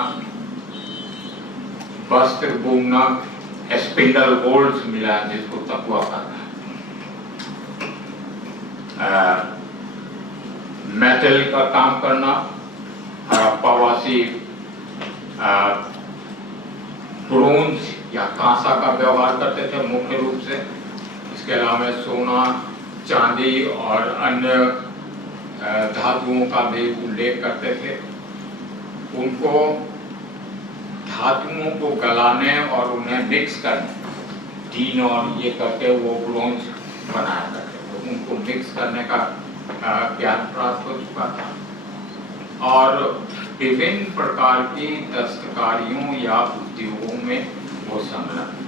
वस्त्र बुनना, स्पिंडल होल्ड्स मिला जिसको तकुआ कहते हैं, मेटल का काम करना, हड़प्पावासी ब्रोंज या कांसा का व्यवहार करते थे मुख्य रूप से। इसके अलावा सोना, चांदी और अन्य धातुओं का भी उल्लेख करते थे। उनको धातुओं को गलाने और उन्हें मिक्स करने, टीन और ये करके वो ब्रोंज बनाया करते थे। उनको मिक्स करने का ज्ञान प्राप्त हो चुका था और विभिन्न प्रकार की दस्तकारियों या उद्योगों में वो संलग्न,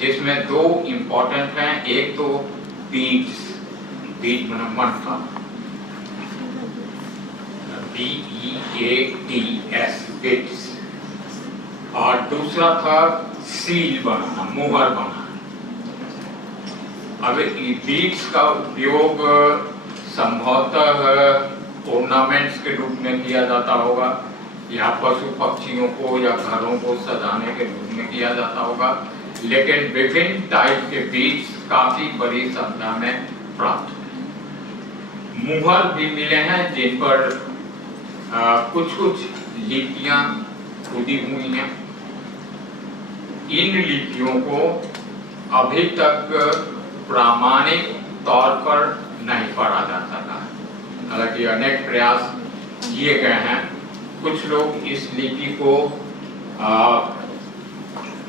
जिसमें दो इम्पोर्टेंट हैं। एक तो बीड्स, बीड मणका, BEADS, बीड्स, और दूसरा था सील बनाना, मुहर बनाना। अब बीड्स का उपयोग संभवतः ऑर्नामेंट्स के रूप में किया जाता होगा या पशु पक्षियों को या घरों को सजाने के रूप में किया जाता होगा, लेकिन विभिन्न टाइप के बीड्स काफी बड़ी संख्या में प्राप्त हुए। मुहर भी मिले हैं जिन पर कुछ कुछ लिपियां खुदी हुई हैं। इन लिपियों को अभी तक प्रामाणिक तौर पर नहीं पढ़ा जा सका, हालांकि अनेक प्रयास किए गए हैं। कुछ लोग इस लिपि को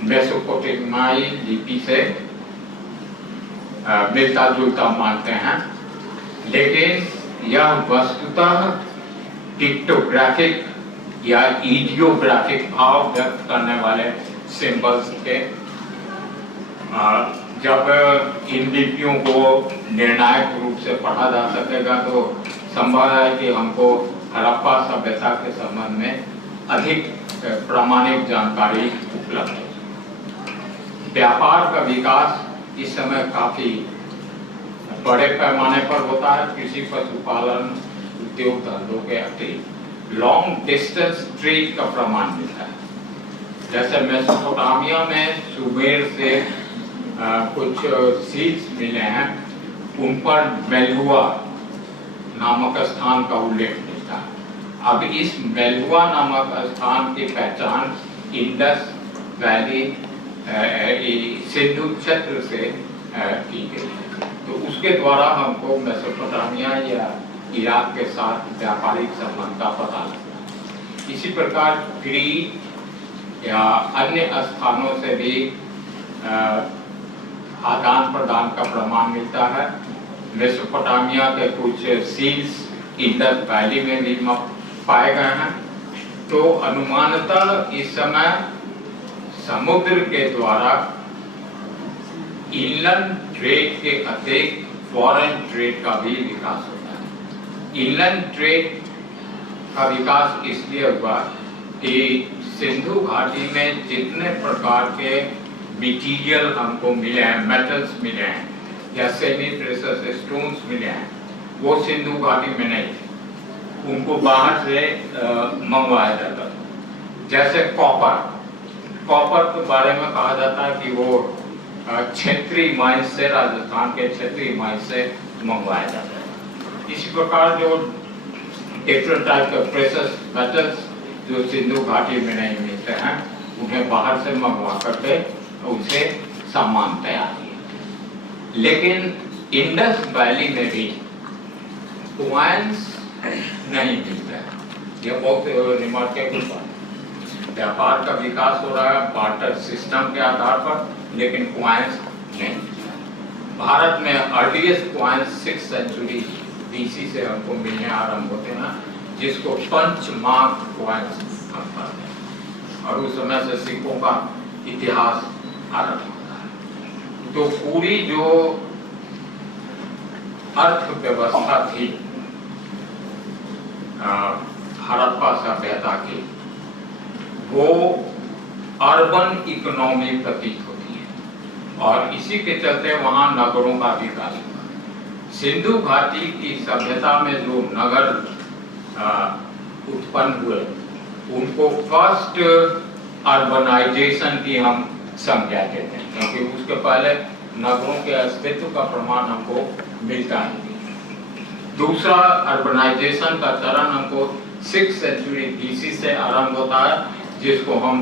मेसोपोटामियाई लिपि से मिलता जुलता मानते हैं, लेकिन यह वस्तुतः पिक्टोग्राफिक या इडियोग्राफिक भाव व्यक्त करने वाले सिंबल्स के। जब इन लिपियों को निर्णायक रूप से पढ़ा जा सकेगा तो संभव है कि हमको हड़प्पा सभ्यता के संबंध में अधिक प्रामाणिक जानकारी उपलब्ध हो। व्यापार का विकास इस समय काफी बड़े पैमाने पर होता है। कृषि, पशुपालन, उद्योग धंधों के अतिरिक्त लॉन्ग डिस्टेंस ट्रेड का प्रमाण मिलता है। जैसे मेसोपोटामिया में सुमेर से कुछ सील्स मिले हैं, उन पर मेलुआ नामक स्थान का उल्लेख मिलता है। अब इस मेलुआ नामक स्थान की पहचान इंडस वैली सिंधु क्षेत्र से की गई है। तो उसके द्वारा हमको मेसोपोटामिया या इराक के साथ व्यापारिक संबंध का पता लगता है। इसी प्रकार क्रीट या अन्य स्थानों से भी आदान प्रदान का प्रमाण मिलता है। मेसोपोटामिया के कुछ सील्स इंडस वैली में भी पाए गए हैं। तो अनुमानतः इस समय समुद्र के द्वारा इनलैंड ट्रेड के अतिरिक्त फॉरेन ट्रेड का भी विकास होता है। इनलैंड ट्रेड का विकास इसलिए हुआ कि सिंधु घाटी में जितने प्रकार के मटेरियल हमको मिले हैं, मेटल्स मिले हैं या सेमी प्रेशियस स्टोन्स मिले हैं, वो सिंधु घाटी में नहीं थे। उनको बाहर से मंगवाया जाता था। जैसे कॉपर के बारे में कहा जाता है कि वो क्षेत्रीय माइंस से, राजस्थान के क्षेत्रीय माइंस से मंगवाया जाता है। इसी प्रकार जो डिफरेंट टाइप के प्रेशियस मेटल्स जो सिंधु घाटी में नहीं मिलते हैं, उन्हें बाहर से मंगवा करके उनसे सामान तैयार किया। लेकिन इंडस वैली में भी कॉइन्स नहीं मिलते हैं। यह बहुत रिमार्केबल बात है। व्यापार का विकास हो रहा है बार्टर सिस्टम के आधार पर, लेकिन कॉइन्स नहीं मिलते हैं। भारत में earliest coins 6th century BC से हमको मिलने आरंभ होते हैं, जिसको पंचमार्क कॉइन्स हम कहते हैं, और उस समय से सिक्कों का इतिहास आरंभ होता है। तो पूरी जो अर्थव्यवस्था थी हड़प्पा सभ्यता की, वो अर्बन इकोनॉमी प्रतीत होती है, और इसी के चलते वहाँ नगरों का विकास हुआ। सिंधु घाटी की सभ्यता में जो नगर उत्पन्न हुए, उनको फर्स्ट अर्बनाइजेशन की हम संज्ञा देते हैं, क्योंकि उसके पहले नगरों के अस्तित्व का प्रमाण हमको मिलता नहीं। दूसरा अर्बनाइजेशन का चरण हमको 6th सेंचुरी BC से आरंभ होता है, जिसको हम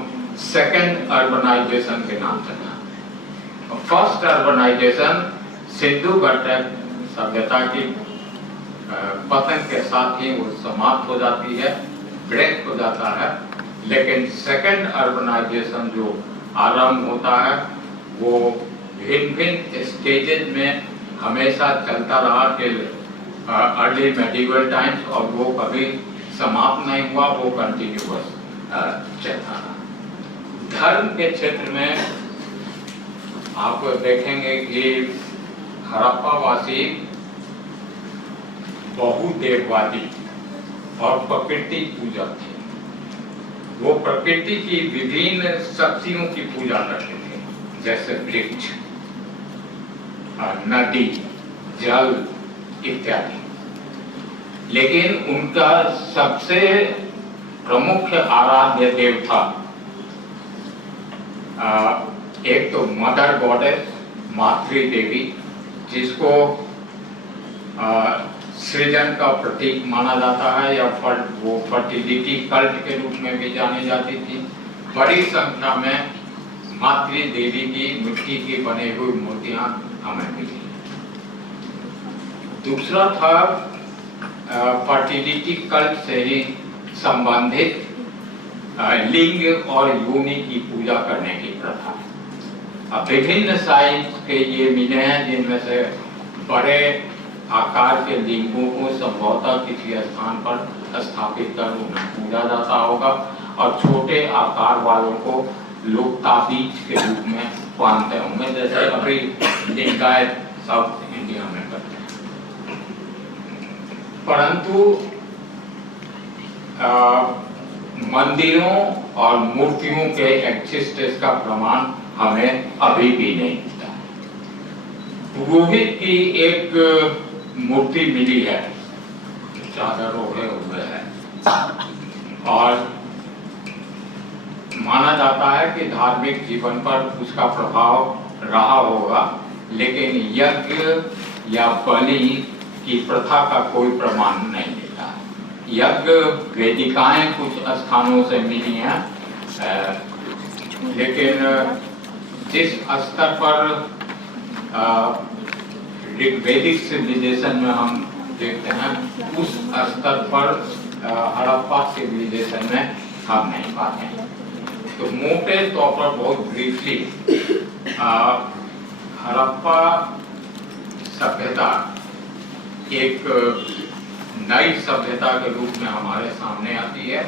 सेकेंड अर्बनाइजेशन के नाम से जानते हैं। फर्स्ट अर्बनाइजेशन सिंधु घाटी सभ्यता की पतन के साथ ही वो समाप्त हो जाती है, ब्रेक हो जाता है। लेकिन सेकेंड अर्बनाइजेशन जो आरंभ होता है, वो भिन्न स्टेजेस में हमेशा चलता रहा कि अर्ली मेडिवल टाइम्स, और वो कभी समाप्त नहीं हुआ, वो कंटिन्यूअस चलता रहा। धर्म के क्षेत्र में आप देखेंगे कि हड़प्पावासी बहुदेववादी और प्रकृति पूजक थे। वो प्रकृति की विभिन्न शक्तियों की पूजा करते थे, जैसे वृक्ष, नदी, जल इत्यादि। लेकिन उनका सबसे प्रमुख आराध्य देव था एक तो मदर गॉडेस, मातृ देवी, जिसको सृजन का प्रतीक माना जाता है, या वो फर्टिलिटी कल्ट के रूप में भी जानी जाती थी। बड़ी संख्या में मातृ देवी की मिट्टी की बनी हुई मूर्तियां हमें मिली। दूसरा था फर्टिलिटी कल्ट से ही संबंधित लिंग और योनि की पूजा करने की प्रथा। अब विभिन्न साइज के ये मिले हैं जिनमें से बड़े आकार के लिंगों को संभवतः किसी स्थान पर स्थापित कर उन्हें पूजा जाता होगा और छोटे आकार वालों को लोग ताबीज के रूप में बांधते होंगे, जैसे अभी लिंगायत साउथ इंडिया में करते हैं। परंतु मंदिरों और मूर्तियों के एक्जिस्टेंस का प्रमाण हमें अभी भी नहीं मिलता। पुरोहित की एक मूर्ति मिली है, चादर ओढ़े हुए है, और माना जाता है कि धार्मिक जीवन पर उसका प्रभाव रहा होगा, लेकिन यज्ञ या बलि की प्रथा का कोई प्रमाण नहीं मिलता। यज्ञ वेदिकाएं कुछ स्थानों से मिली हैं, लेकिन जिस स्तर पर ऋग्वेदिक सिविलाइजेशन में हम देखते हैं, उस स्तर पर हड़प्पा सिविलाइजेशन में हम नहीं पाते हैं। तो मोटे तौर पर बहुत ब्रीफली हड़प्पा सभ्यता एक नई सभ्यता के रूप में हमारे सामने आती है।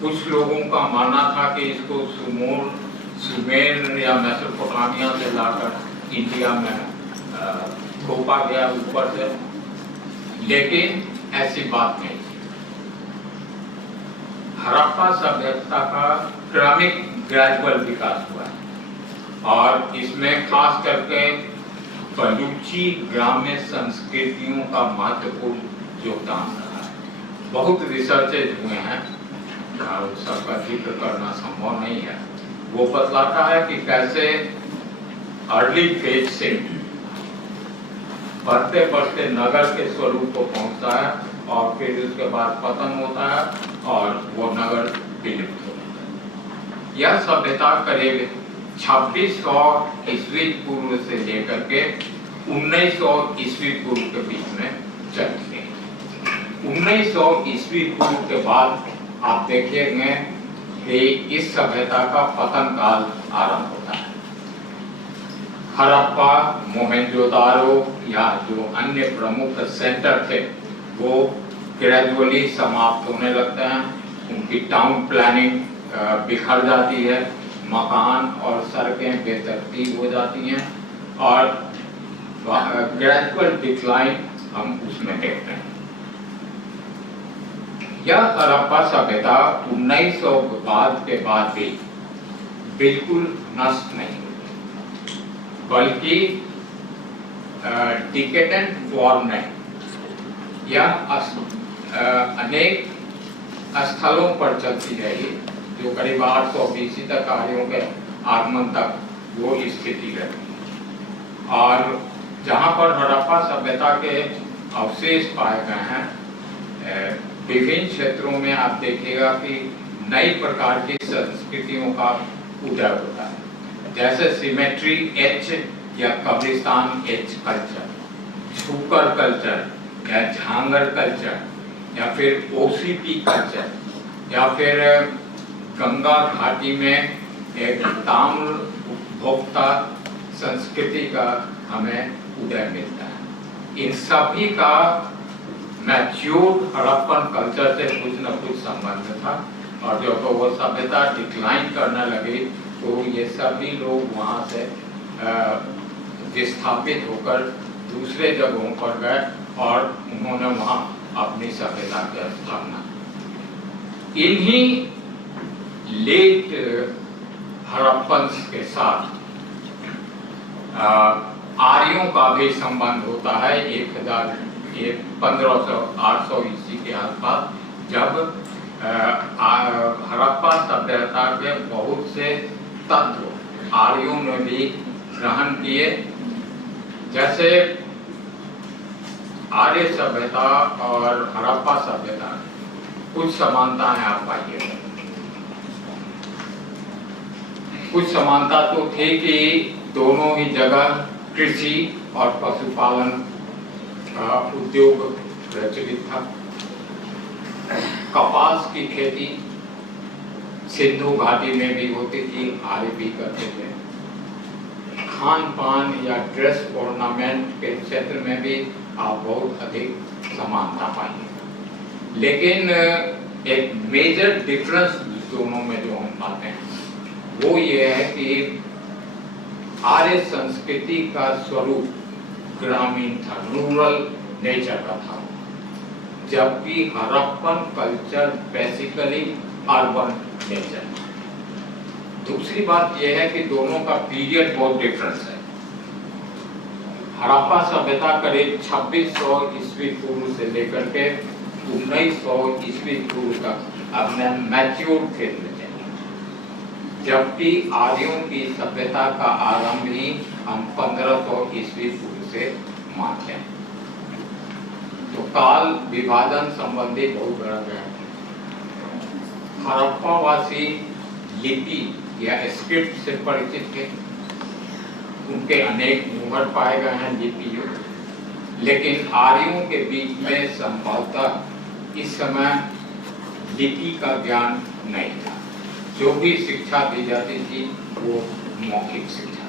कुछ लोगों का मानना था कि इसको सुमेर या मेसोपोटामिया से लाकर इंडिया में थोपा गया ऊपर से, लेकिन ऐसी बात नहीं। हड़प्पा सभ्यता का क्रमिक ग्रेजुअल विकास हुआ है और इसमें खास करके बलूची ग्राम्य संस्कृतियों का महत्वपूर्ण योगदान रहा है। बहुत रिसर्चेज हुए हैं, सबका जिक्र करना संभव नहीं है। वो बतलाता है कि कैसे अर्ली फेज से बढ़ते बढ़ते नगर के स्वरूप को पहुंचता है और फिर उसके बाद पतन होता है और वो नगर विलुप्त हो जाता है। यह सभ्यता करीब 2600 ईस्वी पूर्व से लेकर के 1900 ईस्वी पूर्व के बीच में चलती है। 1900 ईस्वी पूर्व के बाद आप देखेंगे कि इस सभ्यता का पतन काल आरंभ होता है। हड़प्पा, मोहेंजोदारो या जो अन्य प्रमुख सेंटर थे वो ग्रेजुअली समाप्त होने लगते हैं। उनकी टाउन प्लानिंग बिखर जाती है, मकान और सड़कें बेतरतीब हो जाती हैं और ग्रेजुअल डिक्लाइन हम उसमें देखते हैं। यह हड़प्पा सभ्यता 1900 के बाद भी बिल्कुल नष्ट नहीं हुई, बल्कि डिकेडेंट फॉर्म में यह अनेक स्थलों पर चलती रही, जो करीब 800 BC तक आर्यों के आगमन तक वो स्थिति रही। और जहाँ पर हड़प्पा सभ्यता के अवशेष पाए गए हैं, विभिन्न क्षेत्रों में आप देखिएगा कि नई प्रकार की संस्कृतियों का उदय होता है, जैसे सिमेट्री एच या कब्रिस्तान एच कल्चर, छूकर कल्चर या झांगर कल्चर या फिर ओसीपी कल्चर या फिर गंगा घाटी में एक ताम्र उपभोक्ता संस्कृति का हमें उदय मिलता है। इन सभी का मैच्योर्ड हड़प्पन कल्चर से कुछ न कुछ संबंध था और जब तो वो सभ्यता डिक्लाइन करने लगी तो ये सभी लोग वहाँ से विस्थापित होकर दूसरे जगहों पर गए और उन्होंने वहाँ अपनी सभ्यता की स्थापना। इन्हीं लेट हड़प्पन के साथ आर्यों का भी संबंध होता है 1500-800 ईस्वी के आसपास, जब हड़प्पा सभ्यता के बहुत से तत्व आर्यों ने भी ग्रहण किए। जैसे आर्य सभ्यता और हड़प्पा सभ्यता कुछ समानताएं आप पाइए। कुछ समानता तो थी कि दोनों ही जगह कृषि और पशुपालन का उद्योग प्रचलित था। कपास की खेती सिंधु घाटी में भी होती थी, आर्य भी करते थे। खान पान या ड्रेस ऑर्नामेंट के क्षेत्र में भी आप बहुत अधिक समानता पाएंगे। लेकिन एक मेजर डिफरेंस दोनों में जो हम पाते हैं वो ये है कि आर्य संस्कृति का स्वरूप ग्रामीण था, रूरल नेचर का था, जबकि Harappan culture basically urban nature. दूसरी बात यह है कि दोनों का पीरियड बहुत डिफरेंस है। हड़प्पा सभ्यता करीब 2600 ईस्वी पूर्व से लेकर के 1900 ईस्वी पूर्व तक अपने मैच्योर फेज में थे, जबकि आर्यों की सभ्यता का आरंभ ही हम 1500 ईस्वी पूर्व से मानते हैं। तो काल विभाजन संबंधी बहुत बड़ा है। हड़प्पावासी लिपि या स्क्रिप्ट से परिचित थे, उनके अनेक मुहर पाए गए हैं लिपियों, लेकिन आर्यों के बीच में संभवतः इस समय लिपि का ज्ञान नहीं था। जो भी शिक्षा दी जाती थी वो मौखिक शिक्षा।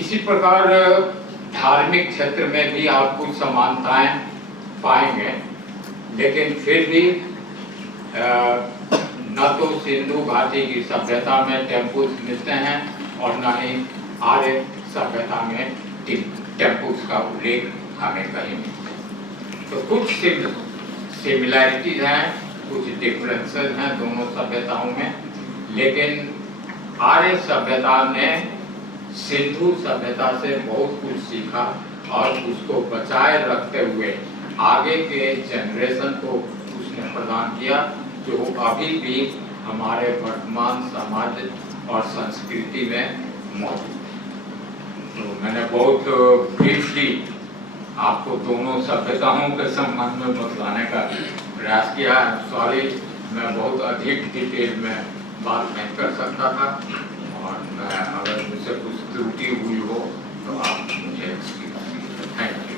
इसी प्रकार धार्मिक क्षेत्र में भी आप कुछ समानताएं पाएंगे, लेकिन फिर भी न तो सिंधु घाटी की सभ्यता में टेम्पल्स मिलते हैं और न ही आर्य सभ्यता में टेम्पल्स का उल्लेख हमें कहीं मिलता है। तो कुछ सिमिलैरिटीज हैं, कुछ डिफरेंसेस हैं दोनों सभ्यताओं में, लेकिन आर्य सभ्यता ने सिंधु सभ्यता से बहुत कुछ सीखा और उसको बचाए रखते हुए आगे के जनरेशन को उसने प्रदान किया, जो अभी भी हमारे वर्तमान समाज और संस्कृति में मौजूद है। तो मैंने बहुत ब्रीफली आपको दोनों सभ्यताओं के संबंध में बतलाने का प्रयास किया है। सॉरी, मैं बहुत अधिक डिटेल में बात नहीं कर सकता था, और मैं अगर मुझसे कुछ त्रुटि हुई हो तो आप मुझे एक्सक्यूज कीजिए। Thank you.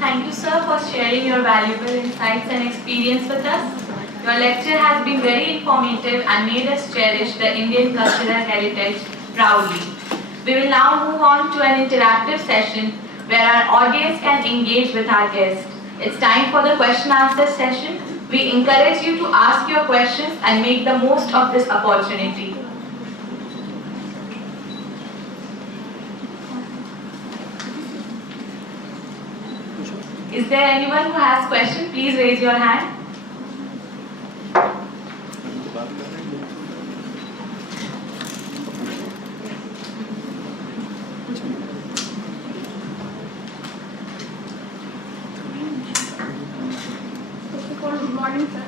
Thank you, sir, for sharing your valuable insights and experience with us. Your lecture has been very informative and made us cherish the Indian cultural heritage proudly. We will now move on to an interactive session where our audience can engage with our guests. It's time for the question-answer session. We encourage you to ask your questions and make the most of this opportunity. Is there anyone who has question? Please raise your hand. Good morning, sir.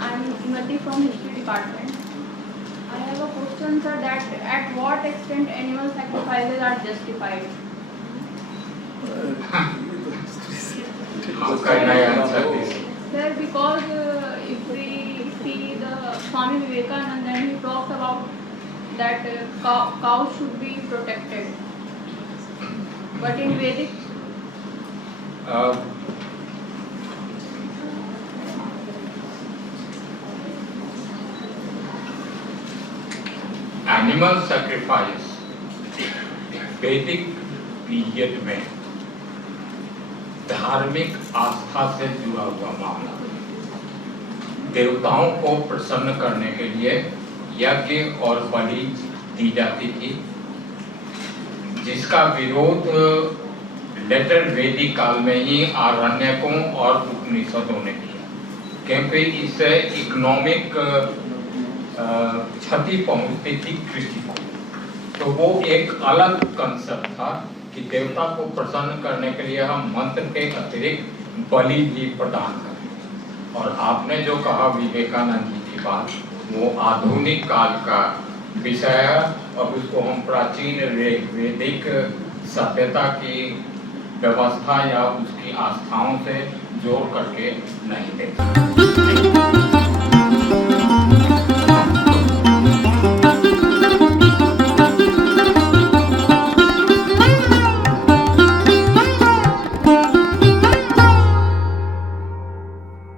I am Imati from History Department. I have a question, sir, that at what extent animal sacrifices are justified? How can I answer this? Sir, because if we see the Swami Vivekananda, then he talks about that cows should be protected. But in Vedic, animal sacrifice वैदिक period में धार्मिक आस्था से जुड़ा हुआ मामला। देवताओं को प्रसन्न करने के लिए यज्ञ और बलि दी जाती थी, जिसका विरोध लेटर वैदिक काल में ही आरण्यकों और उपनिषदों ने किया, क्योंकि इससे इकोनॉमिक क्षति पहुंचती थी कृषि को। तो वो एक अलग कंसेप्ट था कि देवता को प्रसन्न करने के लिए हम मंत्र के अतिरिक्त बलि भी प्रदान करें। और आपने जो कहा विवेकानंद जी की बात, वो आधुनिक काल का विषय है और उसको हम प्राचीन वैदिक सभ्यता की व्यवस्था या उसकी आस्थाओं से जोड़ करके नहीं देखते।